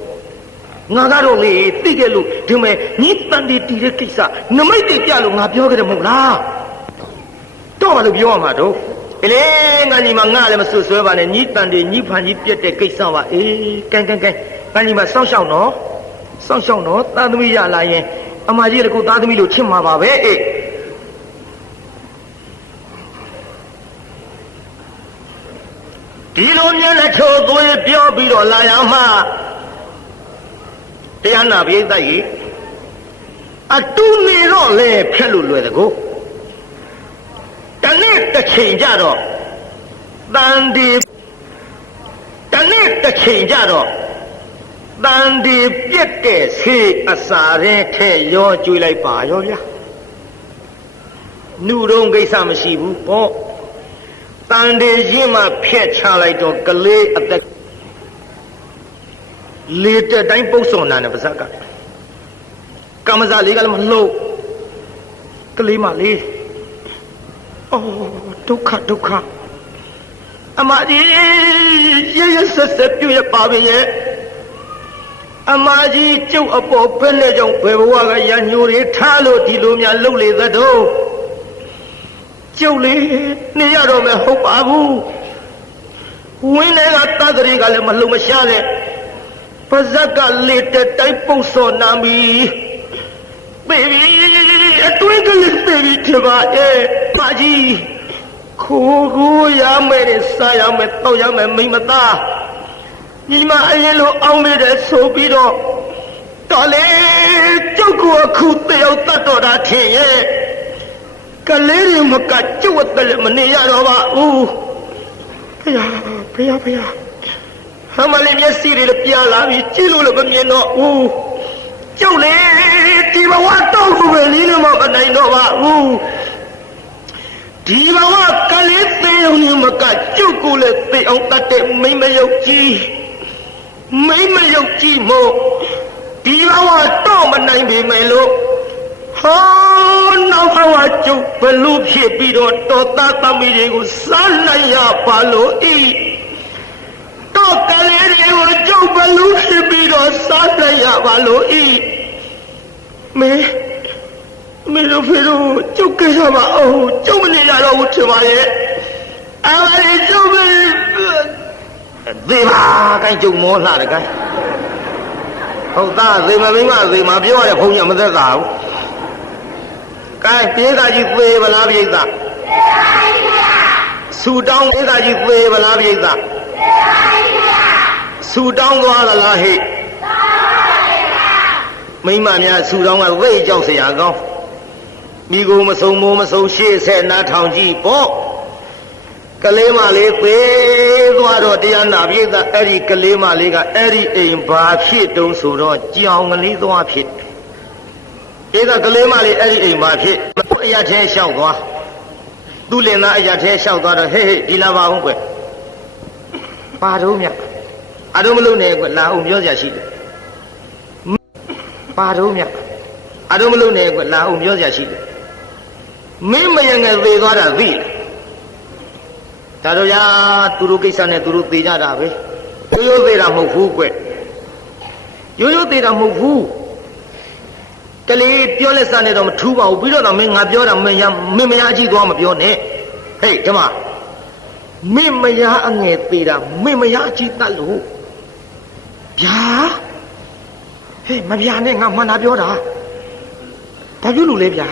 ငါကတော့လေတိခဲ့လို့ဒီမဲ့ညီတန်တီတီတဲ့ကိစ္စနမိတ်တိပြလို့ငါပြောကြတယ်မဟုတ်လားတော့ဘာလို့ပြောရမှာတော့အေးလေငါညီမငါလည်းမဆွဆွဲပါနဲ့ညီတန်တီညီဖန်ကြီးပြက်တဲ့ကိစ္စပါအေးကဲငါညီမစောင့်ရှောက်နော်သားသမီးရလာရင်အမကြီးလည်းကိုသားသမီးလို့ချစ်မှာပါပဲအေးဒီလိုမျက်နှာချိုးသွေးပြောပြီးတော့လာရမှာတရားနာပိဋကကြီးအတူနေတော့လေဖျက်လို့လွယ်တကူတနေ့တစ်ချိန်ကြတော့တန်ဒီပြက်တဲ့ဆေးအစာရဲထဲရောကျွေးလိုက်ပါရောဗျာနှုတ်တော့ကိစ္စမရှိဘူးပေါ့တန်ဒီရင်မှဖျက်ချလိုက်တော့ကလေးအသက်လေတဲ့တိုင်းပုတ်စော်နာနဲ့ပါဇက်ကကမ္မဇာလေးကလည်းမလှုပ်ကလေးမလေးအော်ဒုက္ခအမကြီးရဆက်ပြရပါပဲရဲ့အမကြီးကျုပ်အပေါ်ဖက်နဲ့ကြောင့်ဘယ်ဘဝကရညိုတွေထားလို့ဒီလိုများလှုပ်လေသတော့ကျုပ်လေးနေရတော့မယ်ဟုတ်ပါဘူးဝင်းထဲကတသရီကလည်းမလှုပ်မရှားတဲ့ပါဇက်ကလေတဲ့တိုင်းပုတ်စော်နာမီဘေဘီအတွင်းကလေးဘေဘီထပါရဲ့မကြီးခိုးရမယ်စားရမယ်တောက်ရမယ်မိမသားညီမအရင်လိုအောင်းမိတယ်ဆိုပြီးတော့တော်လေကျုပ်ကိုအခုတယောက်တတ်တော်တာထင်ရဲ့ကလေးတွေမကကျုပ်အသက်လည်းမနေရတော့ပါဘူးဖေရဟမလေးမျက်စိတွေလည်းပြလာပြီကြည့်လို့လည်းမမြင်တော့ဘူးကျုပ်လေဒီဘဝတော့ကိုပဲလေးလည်းမနိုင်တော့ပါဘူးဒီဘဝကလေးသေးုံနဲ့မကကျုပ်ကိုလည်းသေအောင်တတ်တဲ့မိမယုတ်ကြီးမို့ဒီဘဝတော့မနိုင်ပေမဲ့လို့ဟောနောက်ဘဝကျုပ်ဘလို့ဖြစ်ပြီးတော့တော်သားသမီးတွေကိုစားနိုင်ရပါလို့ဤတော့ကလေးတွေကိုကျုပ်ဘလို့ဖြစ်ပြီးတော့စားနိုင်ရပါလို့ဤမေတို့ဖေတို့ကျုပ်ကိစ္စပါအောင်ကျုပ်မနေရတော့ဘူးထင်ပါရဲ့အားရကျုပ်ပဲသေပါကိုင်းကျုပ်မောလှတယ်ကိုင်းဟုတ်သားသေမမင်းမသေမပြောရတဲ့ဘုန်းကြီးမသက်သာဘူးကိုင်းပြေးသားကြီးသေဗလားပြေးသားသေပါပြီဗျာဆူတောင်းပြေးသားကြီးသေဗလားပြေးသားသေပါပြီဗျာဆူတောင်းသွားလားဟဲ့မိမများဆူတောင်းကဝိတ်ကြောက်เสียကောင်းမိကိုမစုံမိုးမစုံရှေ့ဆက်နာထောင်ကြည့်ပေါ့ကလေးမလေးသေးသွားတော့တရားနာပြိဿအဲ့ဒီကလေးမလေးကအဲ့ဒီအိမ်ဘာဖြစ်တုံးဆိုတော့ကြောင်ကလေးသွားဖြစ်ပြိဿကလေးမလေးအဲ့ဒီအိမ်ဘာဖြစ်အရာထဲလျှောက်သွားသူ့လင်သားအရာထဲလျှောက်သွားတော့ဟေးဒီလာပါဦးကွယ်ပါတော့မြ အတုံးမလုံးနဲ့ကွလာအောင်ပြောစရာရှိတယ်ပါတော့မြအတုံးမလုံးနဲ့ကွလာအောင်ပြောစရာရှိတယ်မင်းမယငယ်သေသွားတာသိလားဒါတော့ရာသူတို့ကိစ္စနဲ့သူတို့သေကြတာပဲရိုးရိုးသေးတာမဟုတ်ဘူးကွရိုးရိုးသေးတာမဟုတ်ဘူးကလေးပြောလက်စနဲ့တော့မထူးပါဘူးပြီးတော့တော့မင်းငါပြောတာမင်းမရအကြည့်သွားမပြောနဲ့ဟေးဓမ္မမင်းမရအငယ်သေးတာမင်းမရအကြည့်တတ်လို့ဗျာဟေးမဗျာနဲ့ငါမှန်တာပြောတာဘာပြုလို့လဲဗျာ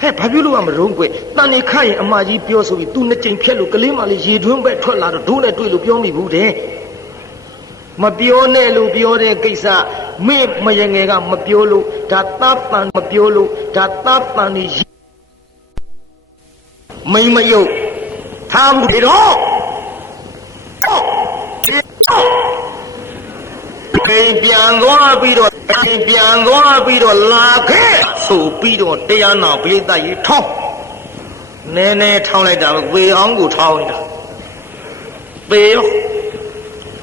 ဟဲ့ဘာပြုလို့ကမရုံးကွတန်နေခရင်အမကြီးပြောဆိုပြီး तू နှစ်ကြိမ်ဖြက်လို့ကလေးမလေးရေတွင်းပဲထွက်လာတော့ဒိုးနဲ့တွေ့လို့ပြောမိဘူးတဲ့မပြောနဲ့လို့ပြောတဲ့ကိစ္စမေ့မရငယ်ကမပြောလို့ဒါတပ်ပန်မပြောလို့ဒါတပ်ပန်နေမိမယုတ်ထားမှုတွေတော့ပြန်သွားပြီးတော့လာခဲ့ဆိုပြီးတော့တရားနာပိဋကကြီးထောင်းနည်းနည်းထောင်းလိုက်တာပဲဝေအောင်ကိုထောင်းနေတာပေရော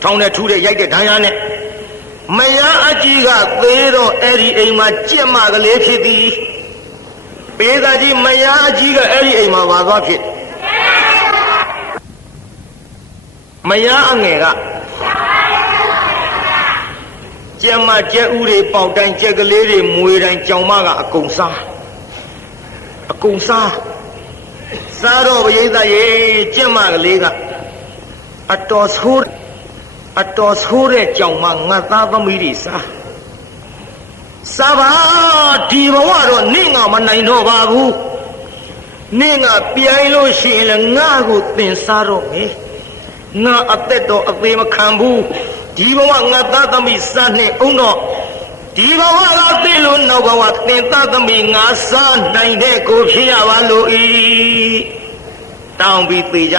ထောင်းတဲ့ထူးတဲ့ရိုက်တဲ့ဒဏ်ရာနဲ့မယားအကြီးကသေးတော့အဲ့ဒီအိမ်မှာကြက်မကလေးဖြစ်သည်ပေသားကြီးမယားအကြီးကအဲ့ဒီအိမ်မှာပါသွားဖြစ်မယားအငယ်ကကျမကျက်ဥတွေပေါက်တိုင်းကျက်ကလေးတွေမွေတိုင်းကြောင်မကအကုန်စားစားတော့ပရိသတ်ရေကျက်မကလေးကအတော်ဆိုးတဲ့ကြောင်မငတ်သားသမီးတွေစားပါဒီဘဝတော့နင့်ငါမနိုင်တော့ပါဘူးနင့်ငါပြိုင်လို့ရှိရင်လည်းငါကိုသင်စားတော့မယ်ငါအသက်တော့အသေးမခံဘူးဒီဘဝငါသားသမီးစားနှင့်အောင်တော့ဒီဘဝကသိလို့နောက်ဘဝသင်သားသမီးငါစားနိုင်တဲ့ကိုဖြစ်ရပါလို့ဤတောင်းပြီးသေးကြ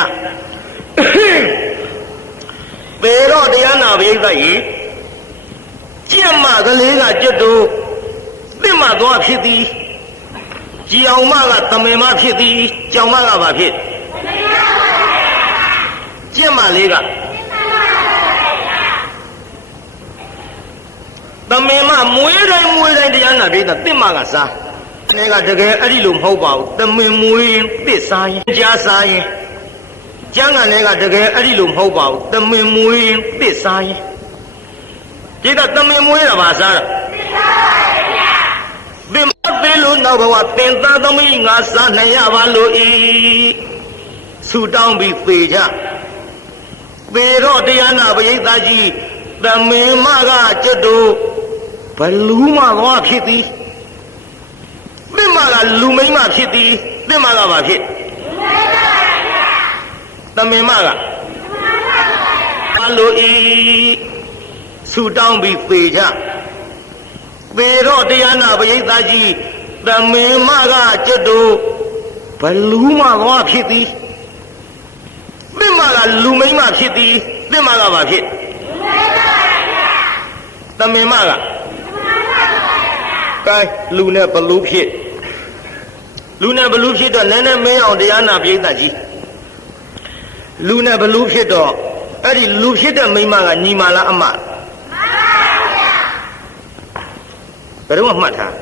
ပေတော့တရားနာပရိသတ်ကြီးကြက်မကလေးကကျွတ်တို့သင့်မသွားဖြစ်သည်ကြောင်မကသမင်မဖြစ်သည်ကြောင်မကဘာဖြစ်ကြက်မလေးကသမင်မမွေးတိုင်းတရားနာပြေးတာတစ်မကစားနေကတကယ်အဲ့ဒီလိုမဟုတ်ပါဘူးသမင်မွေးရင်တစ်စားရင်ကြားစားရင်ကျမ်းဂန်တွေကတကယ်အဲ့ဒီလိုမဟုတ်ပါဘူးသမင်မွေးရင်တစ်စားရင်ဒီကသမင်မွေးတာပါစားတာသင်မသေးလို့နောက်ဘဝသင်သားသမီးငါစားနိုင်ရပါလို့ဤဆူတောင်းပြီးသေကြသေတော့တရားနာပရိသတ်ကြီးသမင်မကကျွတ်တို့ဘလူးမသွားဖြစ်သည်သင်မကလူမိန်းမဖြစ်သည်သင်မကဘာဖြစ်သမင်မကဘာလို့ဤဆူတောင်းပြီးသေကြသေတော့တရားနာပရိသတ်ကြီးသမင်မကကျွတ်တို့ဘလူးမသွားဖြစ်သည်သင်မကလူမိန်းမဖြစ်သည်သင်မကဘာဖြစ်သမင်မကကဲလူနဲ့ဘလူးဖြစ်တော့နည်းနည်းမင်းအောင်တရားနာပရိသတ်ကြီးလူနဲ့ဘလူးဖြစ်တော့အဲ့ဒီလူဖြစ်တဲ့မိန်းမကညီမလားအမဘယ်တော့မှမှတ်ထား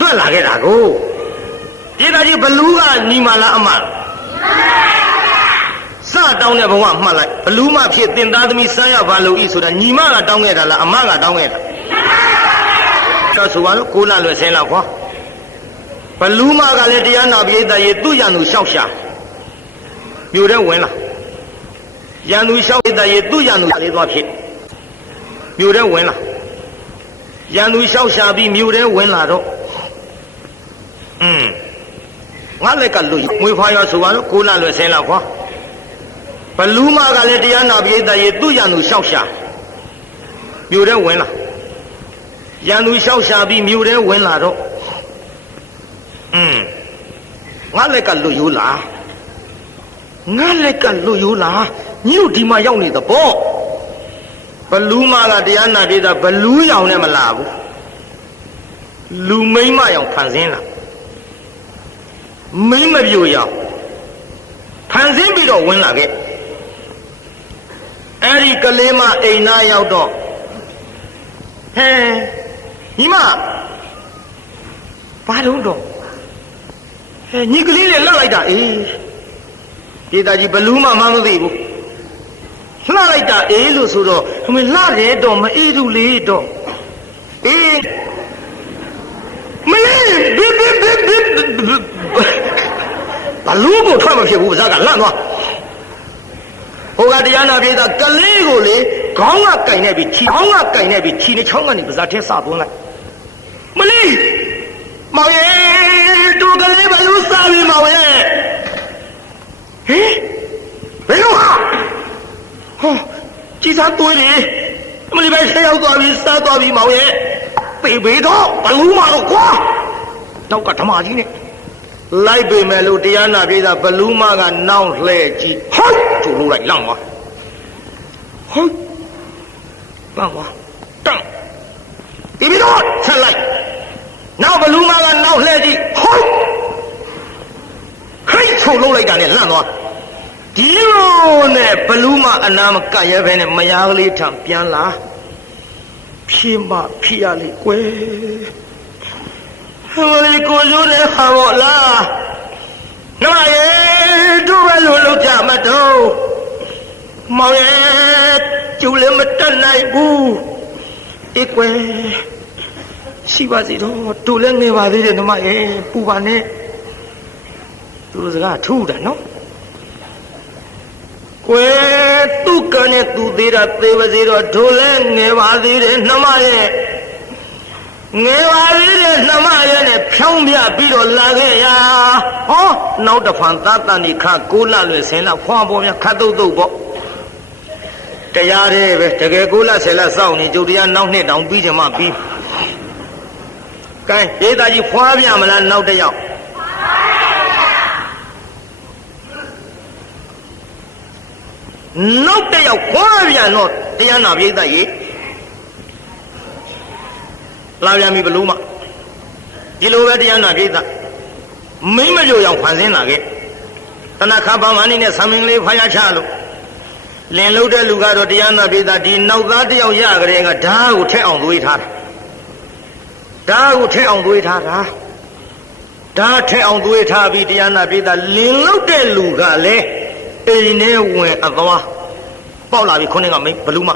တွက်လာခဲ့တာကိုပရိသတ်ကြီးဘလူးကညီမလားအမစတောင်းတဲ့ဘဝမှတ်လိုက်ဘလူးမဖြစ်တင်သားသမီးစားရပါလို့ဤဆိုတာညီမကတောင်းခဲ့တာလားအမကတောင်းခဲ့တာတော့ဆိုပါတော့ကိုလလွယ်ဆင်းလောက်ခွာဘလူးမကလည်းတရားနာပရိသတ်ရေသူ့ရံသူလျှောက်ရှာမြို့ထဲဝင်လာရံသူလျှောက်ပရိသတ်ရေသူ့ရံသူလေးသွားဖြစ်မြို့ထဲဝင်လာရံသူလျှောက်ရှာပြီးမြို့ထဲဝင်လာတော့ငါလက်ကလွတ်မွေးဖွားရဆိုပါတော့ကိုလလွယ်ဆင်းလောက်ခွာဘလူးမကလည်းတရားနာပရိသတ်ရေသူ့ရံသူလျှောက်ရှာမြို့ထဲဝင်လာရန်သူလျှောက်ရှာပြီးမြို့ထဲဝင်လာတော့ငါလက်ကလွတ်ရိုးလားညို့ဒီမှာရောက်နေသဘောဘလူးမကတရားနာဒေတာဘလူးရောင်နဲ့မလာဘူးလူမိန်းမရောင်ဖန်ဆင်းလာမိန်းမပြိုရောင်ဖန်ဆင်းပြီးတော့ဝင်လာခဲ့ အဲ့ဒီကလေးမအိမ်သားရောက်တော့ဟဲညီမဘာလို့တော့ဟဲညီကလေးလည်းလှလိုက်တာအေးဒေသကြီးဘလူးမှမသိဘူးလှလိုက်တာအေးလို့ဆိုတော့အမေလှတယ်တော့မအေးဘူးလေတော့အေးမလေးဘလူးကိုထွက်မဖြစ်ဘူးစကားလန့်သွားဟိုကတရားနာပြေးတာကလေးကိုလေခေါင်းကကင်နေပြီခြေခေါင်းကကင်နေပြီခြေနဲ့ချောင်းကနေပါးစပ်ထဲစသွန်းလိုက်မလေးမောင်ရဲ့တူကလေးဘလူးစားပြီမောင်ရဲ့ဟေးဘယ်လိုဟာဟောကြည်စားသွေးတယ်မလေးပဲဆဲရောက်သွားပြီစားသွားပြီမောင်ရဲ့ပေတော့ဘလူးမတော့ကွာနောက်ကဓမ္မကြီးနဲ့လိုက်ပေမဲ့လို့တရားနာပြေးတာဘလူးမကနောင်လှဲ့ကြည့်ဟိုက်ထူလို့လိုက်လောင်းသွားဟိုက်လောင်းသွားတန်းဒီတော့ဆက်လိုက်နောက်ဘလူးမကနောက်လှဲ့ကြည့်ဟိုက်ခိတ်ထူလို့လိုက်တာနဲ့လန့်သွားဒီလိုနဲ့ဘလူးမအနာမကရဲပဲနဲ့မယားကလေးထံပြန်လာဖြေမဖြေရလေကွယ်ဟိုလေကိုရိုးနေဟာဘောလားနမရေတို့ပဲလို့လုပ်ကြမတော့မောင်ရဲ့ကျူလည်းမတက်နိုင်ဘူးအေးကွယ်ရှိပါစီတော့တို့လည်းငယ်ပါသေးတယ်နမရေပူပါနဲ့သူတို့စကားထူးတာနော်ကွယ်သူကနဲ့သူသေးတာသေးပါစေတော့တို့လည်းငယ်ပါသေးတယ်နမရဲ့ငယ်ပါသေးတယ်နှမရဲနဲ့ဖြောင်းပြပြီးတော့လာခဲ့ရဟောနောက်တစ်ဖန်သားတန်ဒီခါကိုလလွယ်ဆင်းလာခွာပေါ်များခတ်တုတ်တုတ်ပေါ့တရားတဲ့ပဲတကယ်ကိုလဆယ်လစောင့်နေကြုတ်တရားနောက်နှစ်တောင်ပြီးချင်မှပြီးကဲဒေသကြီးဖွာပြမလားနောက်တစ်ယောက်နောက်တစ်ယောက်ခွာပြန်တော့တရားနာပြိဿကြီးလာပြန်ပြီဘလို့မဒီလိုပဲတရားနာပြိဿမိမကြိုရောက်ဖန်ဆင်းလာခဲ့တဏခါပမဏိနဲ့ဆံမင်းလေးဖားရချလို့လင်လုံးတဲ့လူကတော့တရားနာပြိဿဒီနောက်သားတယောက်ရကြတဲ့ကဓာတ်ကိုထက်အောင်သွေးထားတာဓာတ်ကိုထက်အောင်သွေးထားတာဓာတ်ထက်အောင်သွေးထားပြီးတရားနာပြိဿလင်လုံးတဲ့လူကလည်းအိမ်ထဲဝင်အသွားပေါက်လာပြီခုနှစ်ကမိဘလို့မ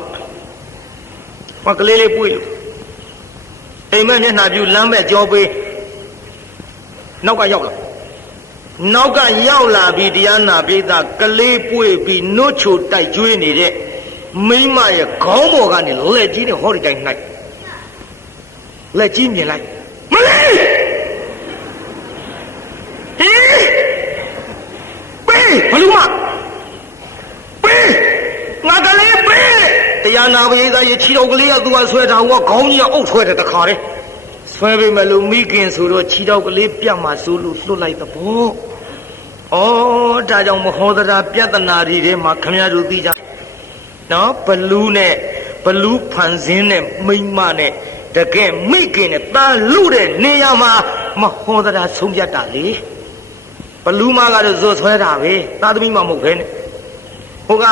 ဟောကလေးလေးပွေးလို့အိမ်မက်မျက်နှာပြူလမ်းမဲ့ကြောပေးနောက်ကရောက်လာပြီးတရားနာပိသကလေးပွေပြီးနှုတ်ချိုတိုက်ကျွေးနေတဲ့မိမရဲ့ခေါင်းပေါ်ကနေလက်ကြီးနဲ့ဟောဒီတိုင်းနိုင်လက်ကြီးမြင်လိုက်မလေးဟေးပေးဘလူးမပေးငါကလေးပေးတရားနာပိသရဲ့ခြေတော်ကလေးကသူကဆွဲတာဟိုကခေါင်းကြီးကအုပ်ဆွဲတယ်တခါတည်းဆွဲပေးမလို့မိခင်ဆိုတော့ခြေတော်ကလေးပြတ်မှဆိုလို့လွတ်လိုက်တဲ့ဘောဩဒါကြောင့်မဟောသရာပြဿနာတွေထဲမှာခမရတို့သိကြနော်ဘလူးနဲ့ဘလူးဖန်ဆင်းနဲ့မိမနဲ့တကယ်မိခင်နဲ့တာလူတဲ့နေရာမှာမဟောသရာဆုံးဖြတ်တာလေဘလူးမကတော့ဇွတ်ဆွဲတာပဲသာသမီမမဟုတ်ခဲနဲ့ဟိုက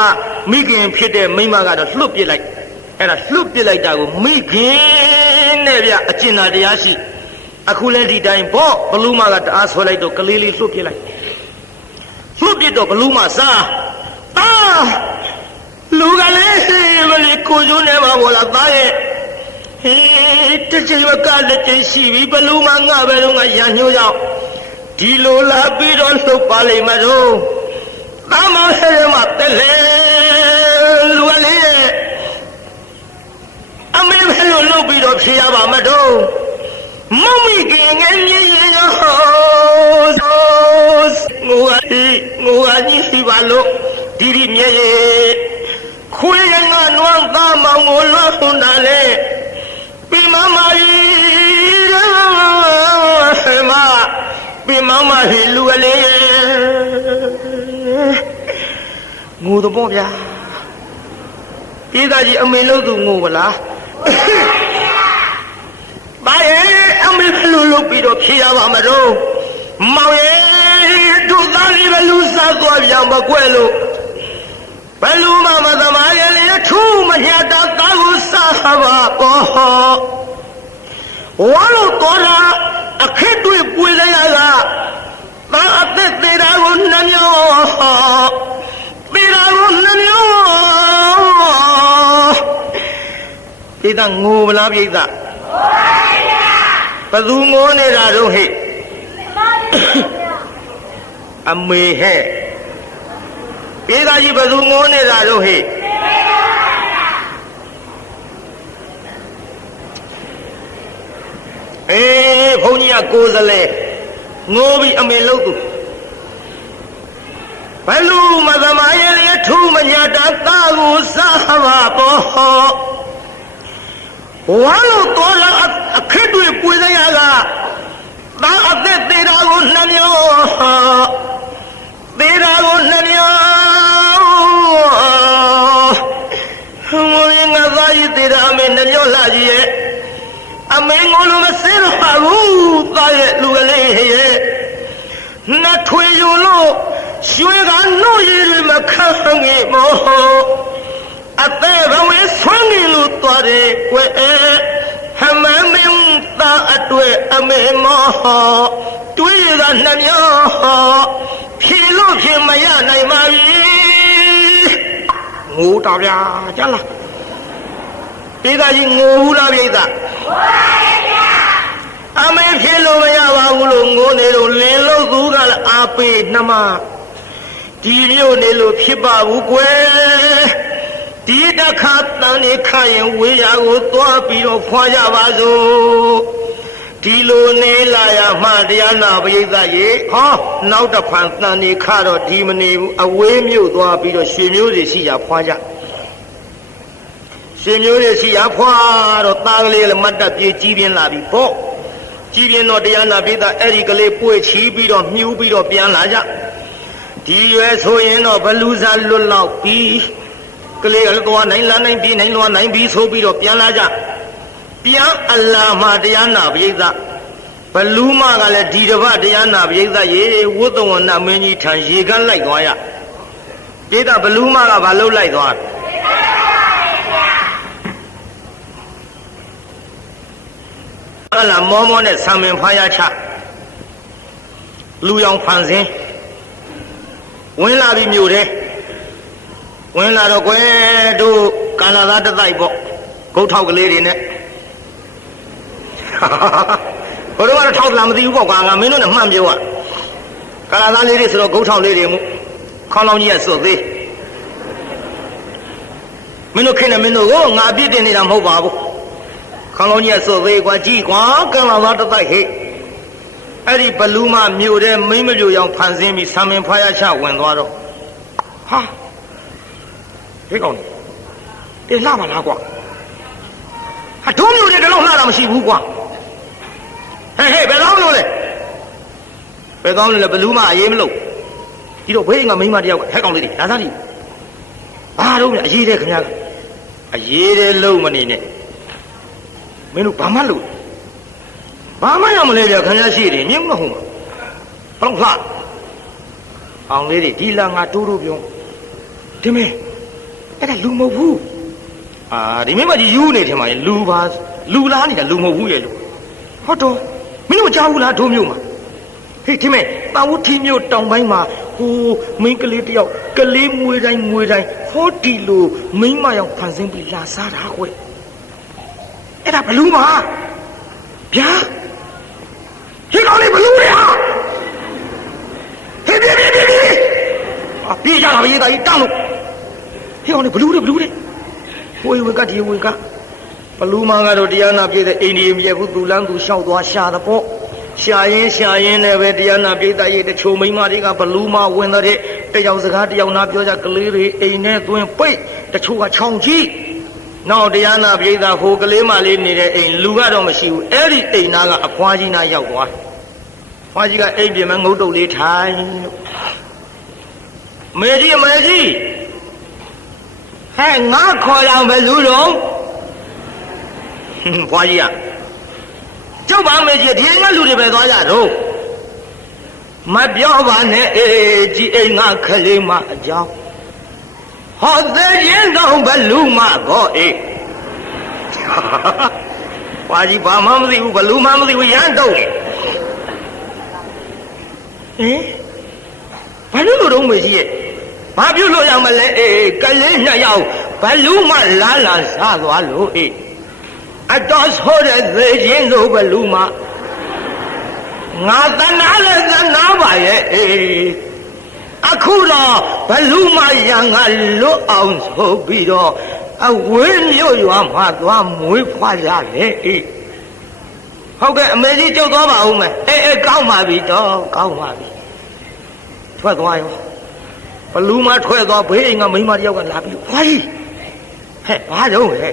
မိခင်ဖြစ်တဲ့မိမကတော့လွတ်ပစ်လိုက်အဲ့ဒါလွတ်ပစ်လိုက်တာကိုမိခင်နဲ့ဗျအကျဉ်းသာတရားရှိအခုလည်းဒီတိုင်းပေါ့ဘလူးမကတအားဆွဲလိုက်တော့ကလေးလေးလွတ်ပစ်လိုက်လွတ်ပစ်တော့ဘလူးမစားလူကလေးမလေးကိုကျိုးနေပါဘောလားသားရဲ့ဟေးတစ်ချိန်မကလက်ချင်းရှိပြီဘလူးမငါပဲတော့ငါရန်ညိုးရောက်ဒီလိုလာပြီးတော့လှုပ်ပါလိမ့်မလို့သားမဆဲမှာတက်လေလူကလေးအမေဘယ်လိုလုပ်ပြီးတော့ဖြေရပါမတော့မမီကငယ်ကြီးရောငိုအကြီးရှိပါလို့ဒီဒီမြဲရဲ့ခွေးကငါနွမ်းသားမောင်ကိုလွှတ်ထွန်းတာလေပြီးမမကြီးမပြီးမမကြီးလူကလေးငိုတော့ဗျာပြေးသားကြီးအမေလို့သူငိုပါလားဘာရဲ့အမေဘယ်လိုလုပ်ပြီးတော့ဖြေရပါမလို့မောင်ရဲ့တို့သားလေးဘယ်လိုစားသွားပြန်မကွဲလို့ဘ ဘယ်လိုမှမသမားရလေထူးမညတာတာကိုစားပါကောဝါလို့တော်တာအခက်တွေပွေလိုက်ရတာသာအသက်သေးတာကိုနှမျောသေးတာကိုနှမျောပြိတ္တငိုဗလားပြိတ္တဘသူငိုနေတာတော့ဟဲ့အမေဟဲ့ပြိတ္တကြီးဘသူငိုနေတာတော့ဟဲ့ဘုန်းကြီးကကိုယ်စလဲငိုပြီးအမေလို့သူဘယ်လိုမသမားရဲ့လေထူးမညာတာတာကိုစားပါပေါ့ဝါလို့တော်လာအခက်တွေပွေစရာကသာအသက်သေးတာကိုနှမျောသေးတာကိုနှမျောငိုရင်ငါသားကြီးသေးတာအမေနှမျောလာကြီးရဲ့အမေငိုလို့မစဲတော့ပါဘူးသားရဲ့လူကလေးရဲ့နှထွေယူလို့ရွှေကနှုတ်ရည်မခံငေမောအသေးဘဝဆွမ်းငင်လို့သွားတယ်ကွယ်ဟမမင်းသားအတွေ့အမေမောတွေးရတာနှမျောဖြေလို့ဖြေမရနိုင်ပါဘူးငိုတာဗျာကြားလားပြိတ္တာကြီးငိုဘူးလားပြိတ္တာအမေဖြေလို့မရပါဘူးလို့ငိုနေတော့လင်းလို့သူကလည်းအာပေနှမဒီမျိုးနေလို့ဖြစ်ပါဘူးကွယ်ဒီတခါတန်နေခရင်ဝေးရာကိုသွားပြီးတော့ဖွာကြပါစို့ဒီလိုနေလာရမှတရားနာပရိသတ်ရေဟောနောက်တစ်ဖန်တန်နေခတော့ဒီမနေဘူးအဝေးမြို့သွားပြီးတော့ရွှေမျိုးတွေရှိရဖွာကြရွှေမျိုးတွေရှိရဖွာတော့သားကလေးလည်းမတ်တက်ပြေးကြီးပြင်းလာပြီပေါ့ကြီးပြင်းတော့တရားနာပရိသတ်အဲ့ဒီကလေးပွေချီးပြီးတော့မြူးပြီးတော့ပြန်လာကြဒီရွယ်ဆိုရင်တော့ဘလူစားလွတ်လောက်ပြီးကလေးကလည်းသွားနိုင်လာနိုင်ပြီးနိုင်လွားနိုင်ပြီးဆိုပြီးတော့ပြန်လာကြပြန်အလာမှတရားနာပရိသတ်ဘလူမကလည်းဒီတစ်ပတ်တရားနာပရိသတ်ရေဝုဒ္ဓဝနမင်းကြီးထံရေကန်းလိုက်သွားရပရိသတ်ဘလူမကဘာလုပ်လိုက်သွားအလာမောမောနဲ့ဆံမင်ဖားရချလူရောင်ဖန်ဆင်းဝင်လာပြီမြို့တဲ့ဝင်လာတော့ကွယ်တို့ကာလာသားတတိုက်ပေါ့ဂုတ်ထောက်ကလေးတွေနဲ့ဘယ်တော့မှထောက်လာမသိဘူးပေါ့ကွာငါမင်းတို့နဲ့မှန်ပြောอ่ะကာလာသားလေးတွေဆိုတော့ဂုတ်ထောက်လေးတွေမှုခေါင်းလောင်းကြီးကစွတ်သေးမင်းတို့ခင်နဲ့မင်းတို့ကိုငါအပြစ်တင်နေတာမဟုတ်ပါဘူးခေါင်းလောင်းကြီးကစွတ်သေးကွာကြည့်ကွာကာလာသားတတိုက်ဟဲ့အဲ့ဒီဘလူးမမြို့တဲ့မိမ့်မပြိုရောင်ဖန်ဆင်းပြီးဆံမင်ဖားရချဝင်သွားတော့ဟာဒီကောင်တင်လှပါလားကွာဟာဒုံးမျိုးတွေတလုံးလှတာမရှိဘူးကွာဟဲ့ဘယ်ကောင်းလို့လဲဘယ်ကောင်းလို့လဲဘလူးမအေးမလို့ဒီတော့ဘေးကမိန်းမတယောက်ကဟဲ့ကောင်လေးလာသားလေးဘာတော့လဲအေးတဲ့ခင်ဗျာအေးတဲ့လုံးမနေနဲ့မင်းတို့ဘာမှလို့ဘာမှရမလဲဗျာခင်ဗျာရှိတယ်ညင်းမဟုတ်မှာဘလုံးလှအောင်လေးတွေဒီလာငါတိုးတိုးပြောဒီမင်းအဲ့ဒါလူမဟုတ်ဘူးဒီမင်းမကြီးယူနေတယ်မှာလူပါလူလားနေတာလူမဟုတ်ဘူးရဲ့လို့ဟုတ်တော့မင်းတို့ကြားဘူးလားဒိုးမျိုးမှာဟေးဒီမင်းတာဝထီမျိုးတောင်ပိုင်းမှာဟိုမင်းကလေးတယောက်ကလေးမွေးတိုင်းဟောဒီလိုမိန်းမရောက်ဖန်ဆင်းပြီးလာစားတာကွအဲ့ဒါဘလူးမှာဗျာဒီကောင်လေးဘလူးလေဟာဟေးပြေးကြတာပဲရေးသားကြီးတောင်းလို့ဟေးကောင်လေးဘလူးလေဝေကဒီဝေကဘလူးမကတော့တရားနာပြည့်တဲ့အိန္ဒိယမြေဘူးသူလန်းသူလျှောက်သွားရှာတဲ့ပေါ့ရှာရင်လည်းပဲတရားနာပြည့်တဲ့ရေးတချို့မိန်းမတွေကဘလူးမဝင်တဲ့တယောက်စကားတယောက်နာပြောကြကလေးတွေအိမ်နဲ့သွင်းပိတ်တချို့ကချောင်ကြီးနောက်တရားနာပြည့်တဲ့ဟိုကလေးမလေးနေတဲ့အိမ်လူကတော့မရှိဘူးအဲ့ဒီအိမ်နာကအဖွားကြီးနာရောက်သွားဖွားကြီးကအိမ်ပြင်မှာငုတ်တုတ်လေးထိုင်မေကြီးဟဲ့ငါခေါ်ရမယ်လူတော်ဖွားကြီးကကျုပ်ပါမေကြီးဒီငါလူတွေပဲသွားကြတော့မပြောပါနဲ့အေးကြီးအိမ်ငါခလေးမအကြောင်း ဟောသေးရင်တော့ဘလူမကောအေးဘာကြီးဘာမှမသိဘူးဘလူမှမသိဘူးရမ်းတော့ဟင်ဘာလို့တော့မေကြီးရဲ့ဘာပြုလို့ရမလဲအေးကလေးနှစ်ယောက်ဘလူမလာလာစားသွားလို့အေးအတော်ဆိုတဲ့သေးရင်တော့ဘလူမငါတနာလဲတနာပါရဲ့အေးအခုတော့ဘလူမရံငါလွတ်အောင်ဆိုပြီးတော့အဝင်းမြို့ရွာမှာသွားမွေးဖွားရတယ်အေးဟုတ်ကဲ့အမေကြီးကြောက်သွားပါဦးမယ်အေးကောင်းပါပြီတော့ကောင်းပါပြီထွက်သွားရောဘလူမထွက်သွားဘေးအိမ်ကမိန်းမတယောက်ကလာပြီးခွာကြီးဟဲ့ဘာတော့ဟဲ့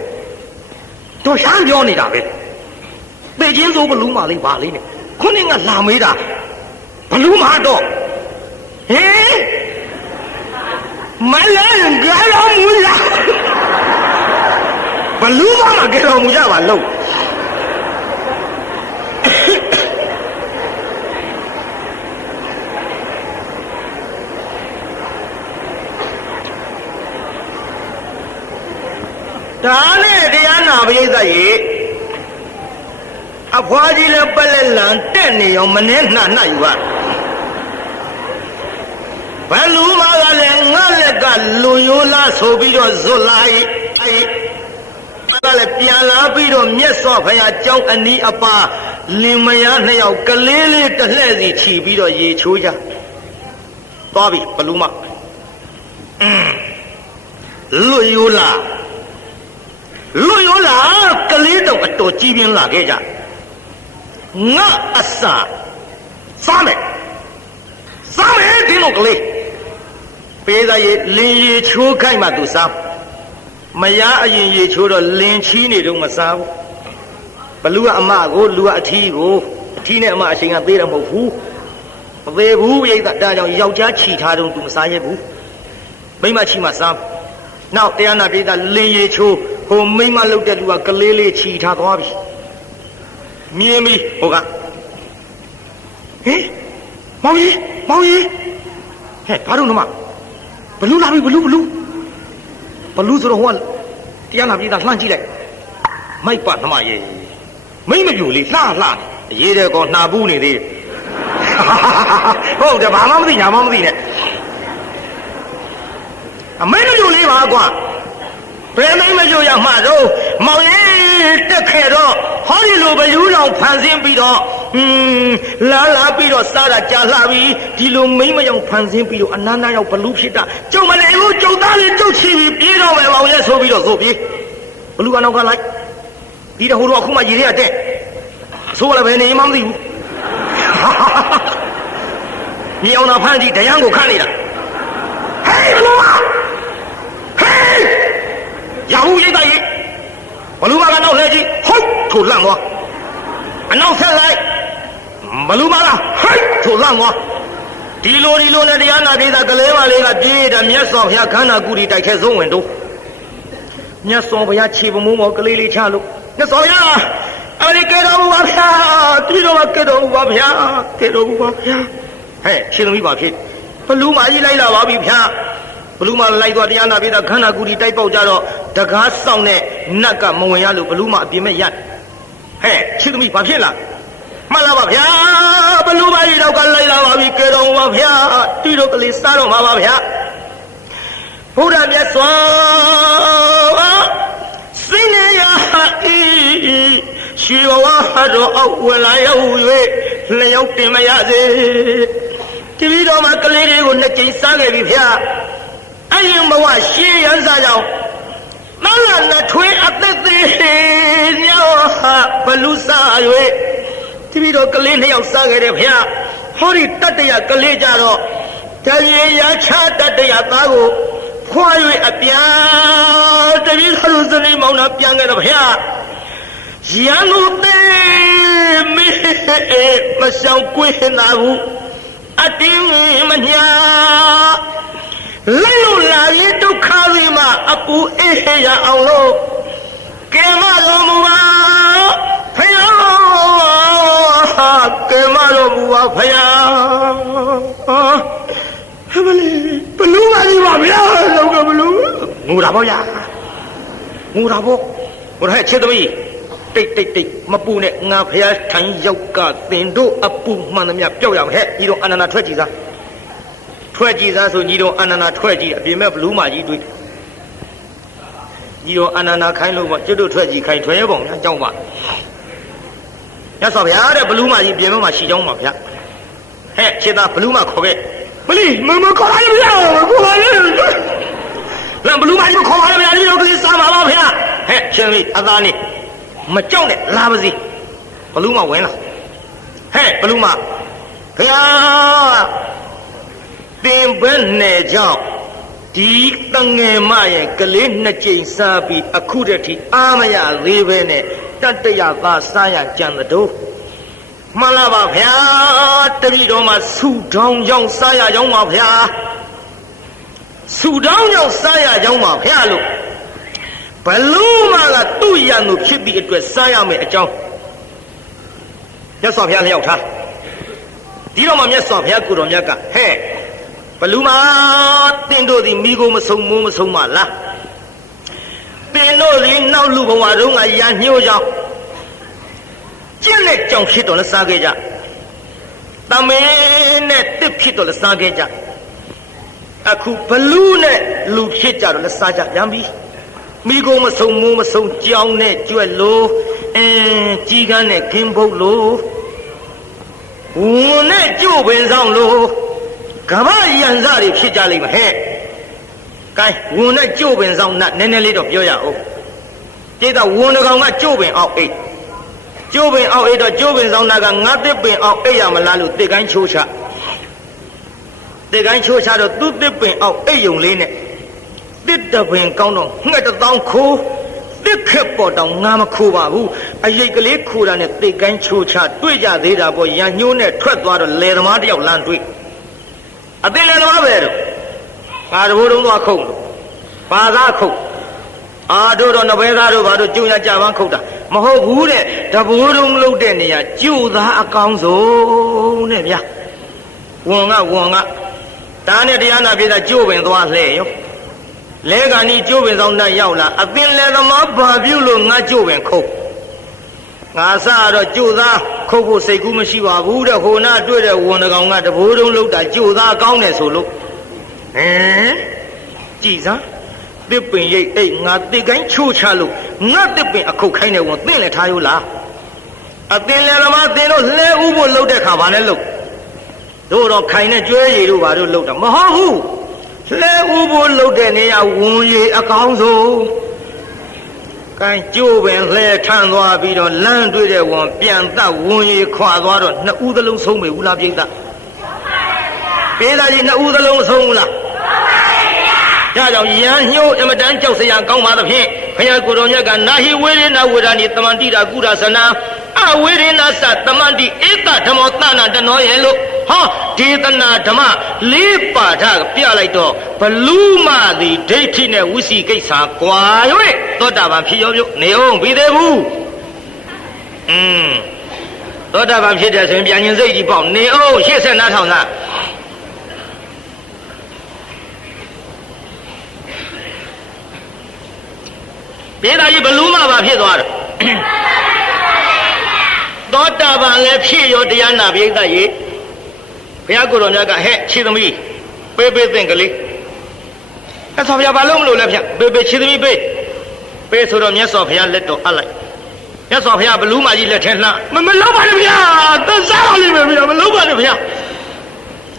တို့ရှမ်းပြောနေတာပဲပေချင်းစိုးဘလူမလေးပါလေးနဲ့ခုနကလာမေးတာဘလူမတော့ဟင်မလဲကြတော်မူလားဘလူမမကြတော်မူကြပါလို့ဒါနဲ့တရားနာပရိသတ်ရေအဖွားကြီးလည်းပလက်လန်တက်နေရောမနှဲနှနှယူပါဘလူမကလည်းငါလက်ကလူရိုးလားဆိုပြီးတော့ဇွတ်လိုက်အဲ့ကလည်းပြန်လာပြီးတော့မြတ်စွာဘုရားကြောင်းအနီးအပါလင်မယားနှစ်ယောက်ကလေးလေးတလှဲ့စီခြီးပြီးတော့ရေချိုးကြသွားပြီဘလူမလူရိုးလားလူရိုးလားကလေးတော့အတော်ကြီးပြင်းလာခဲ့ကြငါအစာစားမယ်ဒီလိုကလေးပေးသားရေလင်းရေချိုးခိုက်မှသူစားမရအရင်ရေချိုးတော့လင်းချီးနေတော့မစားဘူးဘလူကအမကိုလူကအထီးကိုအထီးနဲ့အမအချိန်ကသေးတယ်မဟုတ်ဘူးမသေးဘူးရိတ်တာဒါကြောင့်ယောက်ျားခြီထားတော့သူမစားရဘူးမိန်းမခြီမှစားနောက်တရားနာပြည်သားလင်းရေချိုးဟိုမိန်းမလုတ်တဲ့လူကကလေးလေးခြီထားသွားပြီမြင်ပြီဟိုကဟင်မောင်ကြီးဟဲ့ဘာလို့နမဘလူလာပြီဘလူဆိုတော့ဟိုကတရားနာပြည်သားလှမ်းကြည့်လိုက်မိုက်ပါနမရေမိမပြူလေးလှအရေးတဲ့ကောနှာပူးနေသေးတယ်ဟုတ်တယ်ဘာမှမသိညာမှမသိနဲ့အမိမပြူလေးပါကွာဘယ်မိမပြူရမှာတော့မောင်ကြီးတက်ခဲ့တော့ဟောဒီလိုဘလူတော်ဖန်ဆင်းပြီးတော့လာပြီးတော့စားတာကြာလှပြီဒီလိုမိမယောင်ဖန်ဆင်းပြီးတော့အနန္တရောက်ဘလူဖြစ်တာကျုံမလဲဘူးကျုံသားလေးကျုပ်ချီပြီးပြေးတော့မယ်မောင်ရဲ့ဆိုပြီးတော့ဆိုပြေးဘလူကနောက်ကလိုက်ဒီတော့ဟိုတော့အခုမှရေထဲကတက်ဆိုလည်းဘယ်နေမှမသိဘူးမြေအောင်သာဖမ်းကြည့်တရားကိုခန့်နေတာဟေးဘလူမဟေးရဟုရိတ်တာရေဘလူမကနောက်လှည့်ကြည့်ဟုတ်ထိုလန့်သွားအနောက်ဆက်လိုက်ဘလူမလားဟိုက်ထိုလန့်သွားဒီလိုနဲ့တရားနာပြည်သားကလေးမလေးကပြေးတယ်မြတ်စွာဘုရားခန္ဓာကူရီတိုက်ခဲဆုံးဝင်တော့မြတ်စွာဘုရားခြေပမိုးမောကလေးလေးချလို့မြတ်စွာဘုရားအဲ့ဒီကဲတော်ဘုရားဒီတော့ကဲတော်ဘုရားဟဲ့ရှင်သမီးပါဖြစ်ဘလူမကြီးလိုက်လာပါပြီဗျာဘလူမလိုက်သွားတရားနာပြည်သားခန္ဓာကူရီတိုက်ပေါက်ကြတော့တကားဆောင်တဲ့နတ်ကမဝင်ရလို့ဘလူမအပြင်မဲ့ရဟဲ့ရှင်သမီးဘာဖြစ်လားမှန်လားပါဗျာဘလူမကြီးတော့ကလိုက်လာပါပြီကဲတော်ပါဗျာဒီတော့ကလေးစားတော့မှာပါဗျာဘုရားမြတ်စွာစင်ရဤရှိဝါတော်အောက်ဝင်လာရောက်၍လျောက်တင်မရစေဒီပြီးတော့မှကလေးတွေကိုနှစ်ကြိမ်စားခဲ့ပြီဗျာအရင်ဘဝရှေးရန်စားကြောင့်မလာနဲ့ထွေးအသက်သေးညောဘလူစား၍ဒီပြီးတော့ကလေးနှစ်ယောက်စားခဲ့တယ်ဗျာဟောဒီတတ္တရကလေးကြတော့တရေရချတတ္တရသားကိုခွာ၍အပြာတတိထလူစနေမောင်နှံပြန်ခဲ့တော့ဗျာရန်သူသေးမေမဆောင်ကွေးနာဘူးအတင်းမညာလိုက်လို့လာရင်ဒုက္ခတွေမှာအပူအေးရအောင်လို့ကဲမတော်မူပါဖယားကဲမတော်မူပါဖယားဟဲ့မလေးဘလူးပါကြီးပါဗျာလောကဘလူး ငိုတာပေါ့ဗျာငိုတာပေါ့ဟိုဟဲ့ချစ်သမီးတိတ်မပူနဲ့ငါဖះထိုင်ရောက်ကတင်တို့အပူမှန်သမျှပျောက်ရမယ်ဟဲ့ညီတော်အနန္ဒာထွက်ကြည့်စားဆိုညီတော်အနန္ဒာထွက်ကြည့်အပြင်မဲ့ဘလူးမကြီးတွေ့ညီတော်အနန္ဒာခိုင်းလို့ပေါ့ကျွတ်တို့ထွက်ကြည့်ခိုင်းထွဲရပုံများအကြောင်းပါရသော်ဗျာတဲ့ဘလူးမကြီးပြင်မဲ့မှာရှိကြောင်းပါဗျာဟဲ့ချစ်သားဘလူးမခေါ်ခဲ့မလီမခေါ်လိုက်ဗျာခေါ်လိုက်လမ်းဘလူးမကြီးခေါ်လိုက်ဗျာဒီလိုကလေးစားပါပါဗျာဟဲ့ရှင်လေးအသားနေမကြောက်နဲ့လာပါစီဘလူးမဝင်လာဟဲ့ဘလူးမခင်ဗျာတင်ဘဲနဲ့ကြောင့်ဒီတငယ်မရဲ့ကလေးနှစ်ကြိမ်စားပြီးအခုတည်းထိအားမရသေးပဲနဲ့တတရသာစားရကြံတော်မှန်လားပါဗျာတပည့်တော်မှာဆူတောင်းကြောင့်စားရကြောင်းပါဗျာဆူတောင်းကြောင့်စားရကြောင်းပါဗျာလို့ဘလို့မှကသူ့ရန်သူဖြစ်ပြီးအတွက်စားရမယ်အကြောင်းမြတ်စွာဘုရားလျှောက်ထားဒီတော့မှမြတ်စွာဘုရားကိုတော်မြတ်ကဟဲ့ဘလူးမတင်တို့သည်မိကိုမဆုံမိုးမဆုံပါလားတင်တို့သည်နောက်လူဘဝတုန်းကရညှိုးကြောင်းကျင့်တဲ့ကြောင့်ဖြစ်တော်လဲစားခဲ့ကြတမင်းနဲ့တစ်ဖြစ်တော်လဲစားခဲ့ကြအခုဘလူးနဲ့လူဖြစ်ကြတော့လဲစားကြပြန်ပြီမိကိုမဆုံမိုးမဆုံကြောင်းနဲ့ကြွက်လို့ကြီးကန်းနဲ့ခင်းဖုတ်လို့ဝန်နဲ့ကြို့ပင်ဆောင်လို့ကမ္ဘာရန်စားတွေဖြစ်ကြလိမ့်မယ်ဟဲ့ကဲဝန်နဲ့ကြို့ပင်ဆောင်နည်းနည်းလေးတော့ပြောရအောင်တိတ်တော့ဝန်တစ်ကောင်ကကြို့ပင်အောက်အိတ်ကျိုးပင်အောက်အိတ်တော့ကျိုးပင်ဆောင်နာကငါတစ်ပင်အောက်အိတ်ရမလားလို့တစ်ကိုင်းချိုးချတော့သူ့တစ်ပင်အောက်အိတ်ယုံလေးနဲ့တစ်တပင်ကောင်းတော့ငှက်တောင်းခိုးတစ်ခက်ပေါ်တောင်ငါမခိုးပါဘူးအရိတ်ကလေးခိုးတာနဲ့တစ်ကိုင်းချိုးချတွေ့ကြသေးတာပေါ့ရန်ညှိုးနဲ့ထွက်သွားတော့လယ်သမားတယောက်လမ်းတွေ့အသိလယ်သမားပဲတော့ငါတဘိုးတုံးသွားခုတ်ဘာသာခုတ်အာတို့တော့နဘဲသားတို့ဘာတို့ကျုံရကြပန်းခုတ်တာမဟုတ်ဘူးတဲ့တဘိုးတုံးလှုပ်တဲ့နေရာကျို့သားအကောင်းဆုံးတဲ့ဗျာဝန်ကတားနဲ့တရားနာပြေတာကျို့ပင်သွားလှဲ့ရောလဲကနီကျို့ပင်ဆောင်တတ်ရောက်လာအသင်လဲသမားဘာပြုလို့ငါကျို့ပင်ခုတ်ငါစတော့ကျို့သားခုတ်ဖို့စိတ်ကူးမရှိပါဘူးတဲ့ဟိုနာတွေ့တဲ့ဝန်တကောင်ကတဘိုးတုံးလှုပ်တာကျို့သားကောင်းတယ်ဆိုလို့ကြည်စားတစ်ပင်ရိတ်အိတ်ငါတစ်ကိုင်းချိုးချလို့ငါတစ်ပင်အခုတ်ခိုင်းတယ်ဝန်သင်လည်းထားရိုးလားအသင်လည်းသမားသင်တို့လှဲဥဖို့လှုပ်တဲ့ခါဘာလဲလှုပ်တို့တော့ခိုင်နဲ့ကျွဲရည်တို့ဘာတို့လှုပ်တာမဟုတ်ဘူးလှဲဥဖို့လှုပ်တဲ့နေရာဝန်ရည်အကောင်းဆုံးကိုင်းကျိုးပင်လှဲထမ်းသွားပြီးတော့လမ်းတွေ့တဲ့ဝန်ပြန်သက်ဝန်ရည်ခွာသွားတော့နှစ်ဦးသလုံးဆုံးပြီဘူးလားပြိဿပေးသားကြီးနှစ်ဦးသလုံးဆုံးဘူးလားဒါကြောင့်ရန်ညှိုးအမတန်ကြောက်စရာကောင်းပါသဖြင့်ဘုရားကိုယ်တော်မြတ်ကနာဟိဝေရဏဝေဒာနိတမန္တိတာကုရသနာအဝေရဏသတမန္တိဧကဓမ္မောသနာတနောရဲ့လို့ဟောဒေသနာဓမ္မလေးပါဌပြလိုက်တော့ဘလူးမသည်ဒိဋ္ဌိနဲ့ဝိစီကိစ္စကွာ၍သောတာပန်ဖြစ်ရောပြုနေအောင်ပြီးသေးဘူးသောတာပန်ဖြစ်တယ်ဆိုရင်ပြန်ရင်စိတ်ကြီးပေါ့နေအောင်80နားထောင်သားပြေသာကြီးဘလူးမပါဖြစ်သွားတယ်သောတာပန်လည်းဖြစ်ရောတရားနာပိဋကရေဘုရားကိုယ်တော်မြတ်ကဟဲ့ခြေသမီးပေးသင်ကလေးအဲ့ဆိုဘုရားဘာလို့မလို့လဲဗျပေးခြေသမီးပေးဆိုတော့မြတ်စွာဘုရားလက်တော်အပ်လိုက်မြတ်စွာဘုရားဘလူးမကြီးလက်ထဲလှမလုံးပါနဲ့ဗျာသက်စားပါလိမ့်မယ်ဗျာမလုံးပါနဲ့ဗျာ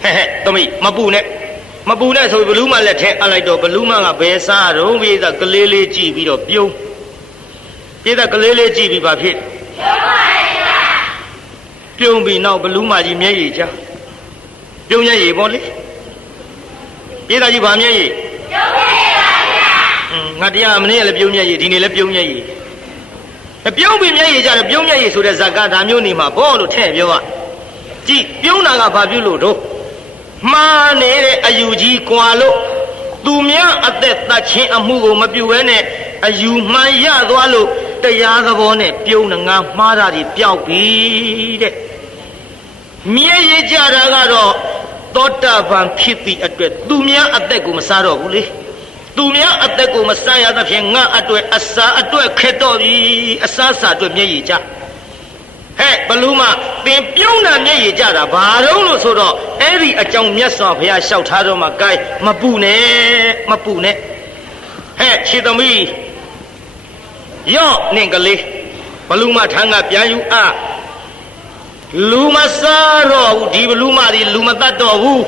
ဟဲ့သမီးမပူနဲ့ဆိုဘလူးမလက်ထဲအပ်လိုက်တော့ဘလူးမကဘယ်စားတော့ပြေသာကလေးလေးကြည့်ပြီးတော့ပြုံးပြေသာကလေးလေးကြည့်ပြီးပါဖြစ်ပြုံးပြီးနောက်ဘလူးမကြီးမျက်ရည်ချပြုံးမျက်ရည်ပေါ့လေပြေသာကြီးဗာမျက်ရည်ငါတရားမနေ့ကလည်းပြုံးမျက်ရည်ဒီနေ့လည်းပြုံးမျက်ရည်ပြုံးပြီးမျက်ရည်ကြတယ်ပြုံးမျက်ရည်ဆိုတဲ့ဇာကဒါမျိုးနေမှာဘောလို့ထည့်ပြောကြည့်ပြုံးတာကဘာပြုလို့တော့မှားနေတဲ့အယူကြီးကွာလို့သူများအသက်သတ်ခြင်းအမှုကိုမပြုဘဲနဲ့အယူမှန်ရသွားလို့တရားသဘောနဲ့ပြုံးငါမှားတာကြီးပျောက်ပြီတဲ့မြဲရကြတာကတော့သောတာပန်ဖြစ်သည့်အတွက်သူများအသက်ကိုမစားတော့ဘူးလေ သူများအသက်ကိုမဆရသဖြင့်ငါအတွက်အစာအတွက်ခက်တော့ပြီအစာစာအတွက်မျက်ရည်ကျဟဲ့ဘလူးမသင်ပြုံးတာမျက်ရည်ကျတာဘာတော့လို့ဆိုတော့အဲ့ဒီအကြောင်းမြတ်စွာဘုရားလျှောက်ထားတော့မှဂိုင်းမပူနဲ့ဟဲ့ခြေသမီးယော့နင်ကလေးဘလူးမထမ်းကပြန်ယူအားလူမစားတော့ဘူးဒီဘလူးမဒီလူမတတ်တော့ဘူး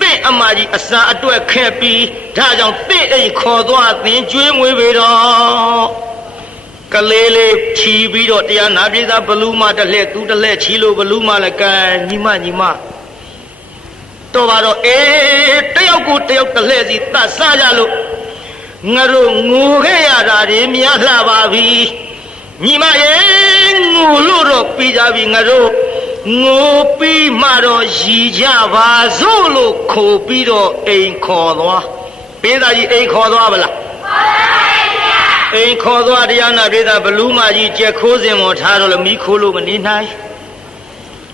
သင်အမကြီးအစာအတွက်ခက်ပြီးဒါကြောင့်သင်အိမ်ခေါ်သွားသင်ကျွေးမွေးပေတော့ကလေးလေးချီပြီးတော့တရားနာပြေသာဘလူးမတစ်လှဲ့သူတစ်လှဲ့ချီလို့ဘလူးမလည်းကဲညီမတော့ပါတော့တယောက်ကိုတယောက်တစ်လှဲ့စီတတ်စားကြလို့ငါတို့ငိုခဲ့ရတာတွေများလှပါပြီညီမရဲ့ငိုလို့တော့ပြီးကြပြီငါတို့ငိုပြီးမှတော့ရည်ကြပါစို့လို့ခိုးပြီးတော့အိမ်ခေါ်သွားပေးသားကြီးအိမ်ခေါ်သွားဗလားအိမ်ခေါ်သွားတရားနာပေးသားဘလူးမကြီးကြက်ခိုးစင်ပေါ်ထားတော့လည်းမိခိုးလို့မနေနိုင်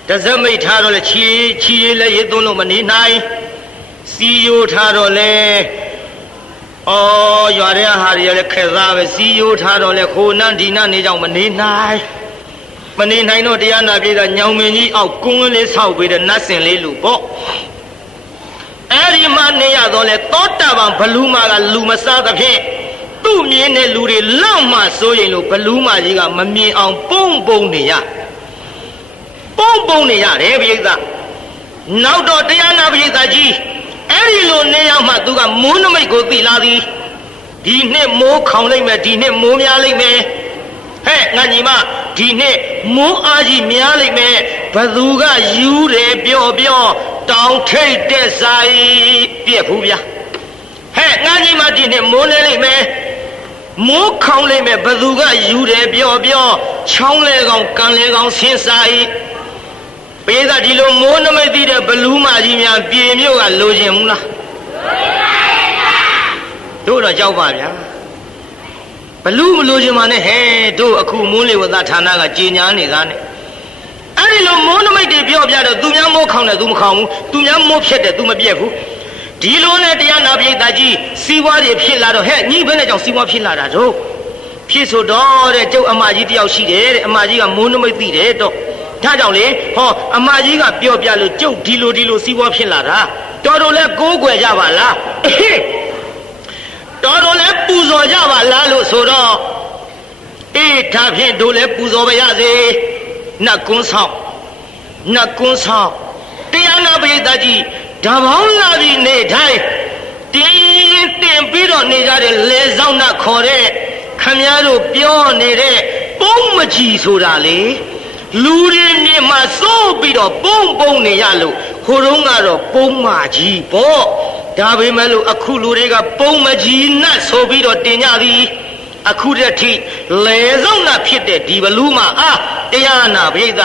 တစက်မိတ်ထားတော့လည်းချီလည်းရသွန်းလို့မနေနိုင်စီယိုထားတော့လည်းရွာတဲ့ဟာတွေလည်းခက်သားပဲစီယိုထားတော့လည်းခိုးနန်းဒီနန်းနေကြောင်မနေနိုင်တော့တရားနာပြေးတာညောင်မင်းကြီးအောက်ကွန်းလေးဆောက်ပေးတဲ့နတ်စင်လေးလူပေါ့အဲ့ဒီမှာနေရတော့လေသောတာပန်ဘလူးမကလူမစားသဖြင့်သူ့မြင်တဲ့လူတွေလောက်မှစိုးရင်လို့ဘလူးမကြီးကမမြင်အောင်ပုံနေရတယ်ပြိဿနောက်တော့တရားနာပြိဿကြီးအဲ့ဒီလိုနေရောက်မှသူကမိုးနမိတ်ကိုသိလာသည်ဒီနှစ်မိုးခေါင်လိုက်မယ်ဒီနှစ်မိုးများလိုက်မယ်ဟဲ့ငါညီမဒီနှစ်မိုးအားကြီးများလိုက်မယ်ဘသူကယူတယ်ပြောတောင်ထိတ်တဲ့ဆိုင်ပြက်ဘူးဗျာဟဲ့ငါညီမဒီနှစ်မိုးနေလိုက်မယ်မိုးခေါင်လိုက်မယ်ဘသူကယူတယ်ပြောချောင်းလဲကောင်ကန်လဲကောင်ဆင်းဆိုင်ပေးတာဒီလိုမိုးနမိတ်သိတဲ့ဘလူးမကြီးများပြေမြို့ကလိုချင်ဘူးလားတို့တော့ကြောက်ပါဗျာဘလူးမလိုချင်ပါနဲ့ဟဲ့တို့အခုမိုးလေဝသဌာနကကြေညာနေတာနဲ့အဲ့ဒီလိုမိုးနမိတ်တွေပြောပြတော့သူများမိုးခေါင်တယ်သူမခေါင်ဘူးသူများမိုးဖြစ်တယ်သူမပြက်ဘူးဒီလိုနဲ့တရားနာပိဋကကြီးစီးပွားတွေဖြစ်လာတော့ဟဲ့ညီဘယ်နဲ့ကြောင့်စီးပွားဖြစ်လာတာတို့ဖြစ်ဆိုတော့တဲ့ကျုပ်အမကြီးတယောက်ရှိတယ်တဲ့အမကြီးကမိုးနမိတ်သိတယ်တော့ဒါကြောင့်လေအမကြီးကပြောပြလို့ကျုပ်ဒီလိုစီးပွားဖြစ်လာတာတော်လဲကိုးကွယ်ကြပါလားတော်လဲပူဇော်ကြပါလားလို့ဆိုတော့ဒါဖြင့်တို့လဲပူဇော်ပါရစေနတ်ကွန်းဆောင်တရားနာပိဋကကြီးဓမ္မောင်းလာပြီးနေတိုင်းတင်းပြီးတော့နေကြတဲ့လေဆောင်နာခေါ်တဲ့ခမည်းတော်ပြောနေတဲ့ပုံမကြီးဆိုတာလေလူတွေမြင်မှစိုးပြီးတော့ပုံနေရလို့ဟိုတုန်းကတော့ပုံမကြီးပေါ့ဒါပေမဲ့လို့အခုလူတွေကပုံမကြီးနတ်ဆိုပြီးတော့တင်ကြသည်အခုတည်းထိလေဆောင်နာဖြစ်တဲ့ဒီဘလူးမှာတရားနာပိဋက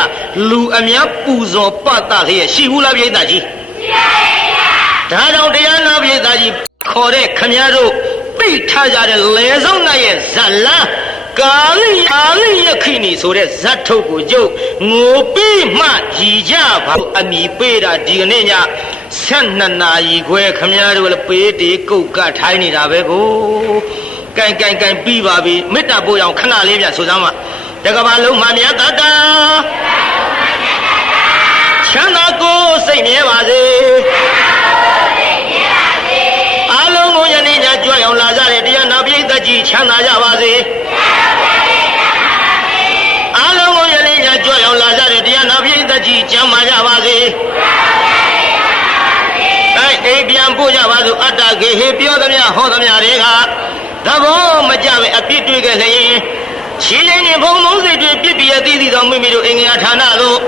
လူအများပူဇော်ပတ်တာလျက်ရှိဘူးလားပိဋကကြီးရှိပါရဲ့ဒါကြောင့်တရားနာပိဋကကြီးခေါ်တဲ့ခမည်းတော်ပိတ်ထားကြတဲ့လေဆောင်နာရဲ့ဇလန်းကာလိယခိနီဆိုတဲ့ဇတ်ထုတ်ကိုကျုပ်ငိုပြီးမှရည်ကြပါအမိပေးတာဒီကနေ့ည12နာရီခွဲခမည်းတော်လည်းပေးတေကုတ်ကထိုင်းနေတာပဲကိုကိုင်ပြီးပါပြီမေတ္တာပို့အောင်ခဏလေးပြဆိုစမ်းပါတကဘာလုံးမှမြတ်တာချမ်းသာကိုစိတ်မြဲပါစေအားလုံးကိုယနေ့ညကြွအောင်လာကြတဲ့တရားနာပိဋကကြီးချမ်းသာကြပါစေအားလုံးကိုယနေ့ညကြွအောင်လာကြတဲ့တရားနာပိဋကကြီးကျမ်းမာကြပါစေအိမ်ပြန်ပို့ကြပါစို့အတ္တကေဟေပြောသမျှဟောသမျှတွေကသဘောမကြပဲအပြစ်တွေ့ခဲ့လျင်ခြေရင်းဘုံမုန်းစိတ်တွေပြစ်ပြရသိသိသောမိမိတို့အင်္ဂါဌာနသို့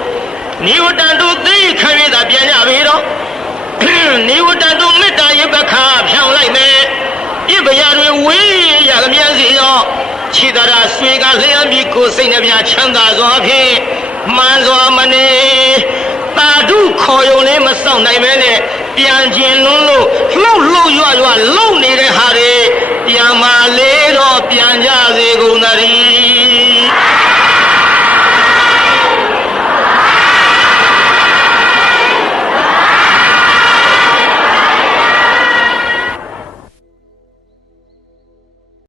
နိဝတ္တန်တို့သိခံရတာပြန်ကြပြီတော့နိဝတ္တန်တို့မေတ္တာရပခါဖြောင်းလိုက်မယ်ပြစ်ပရာတွေဝေးရကမြန်စီရောခြေသာဆွေကလျှံပြီးကိုယ်စိတ်နှပြချမ်းသာစွာဖြင့်မှန်စွာမနေတာဓုခေါ်ယုံလေးမစောင့်နိုင်ပဲနဲ့ပြန်ခြင်းလွန်းလို့လှုပ်ရွရွလုံနေတဲ့ဟာတွေပြန်မာလေးတော့ပြန်ကြ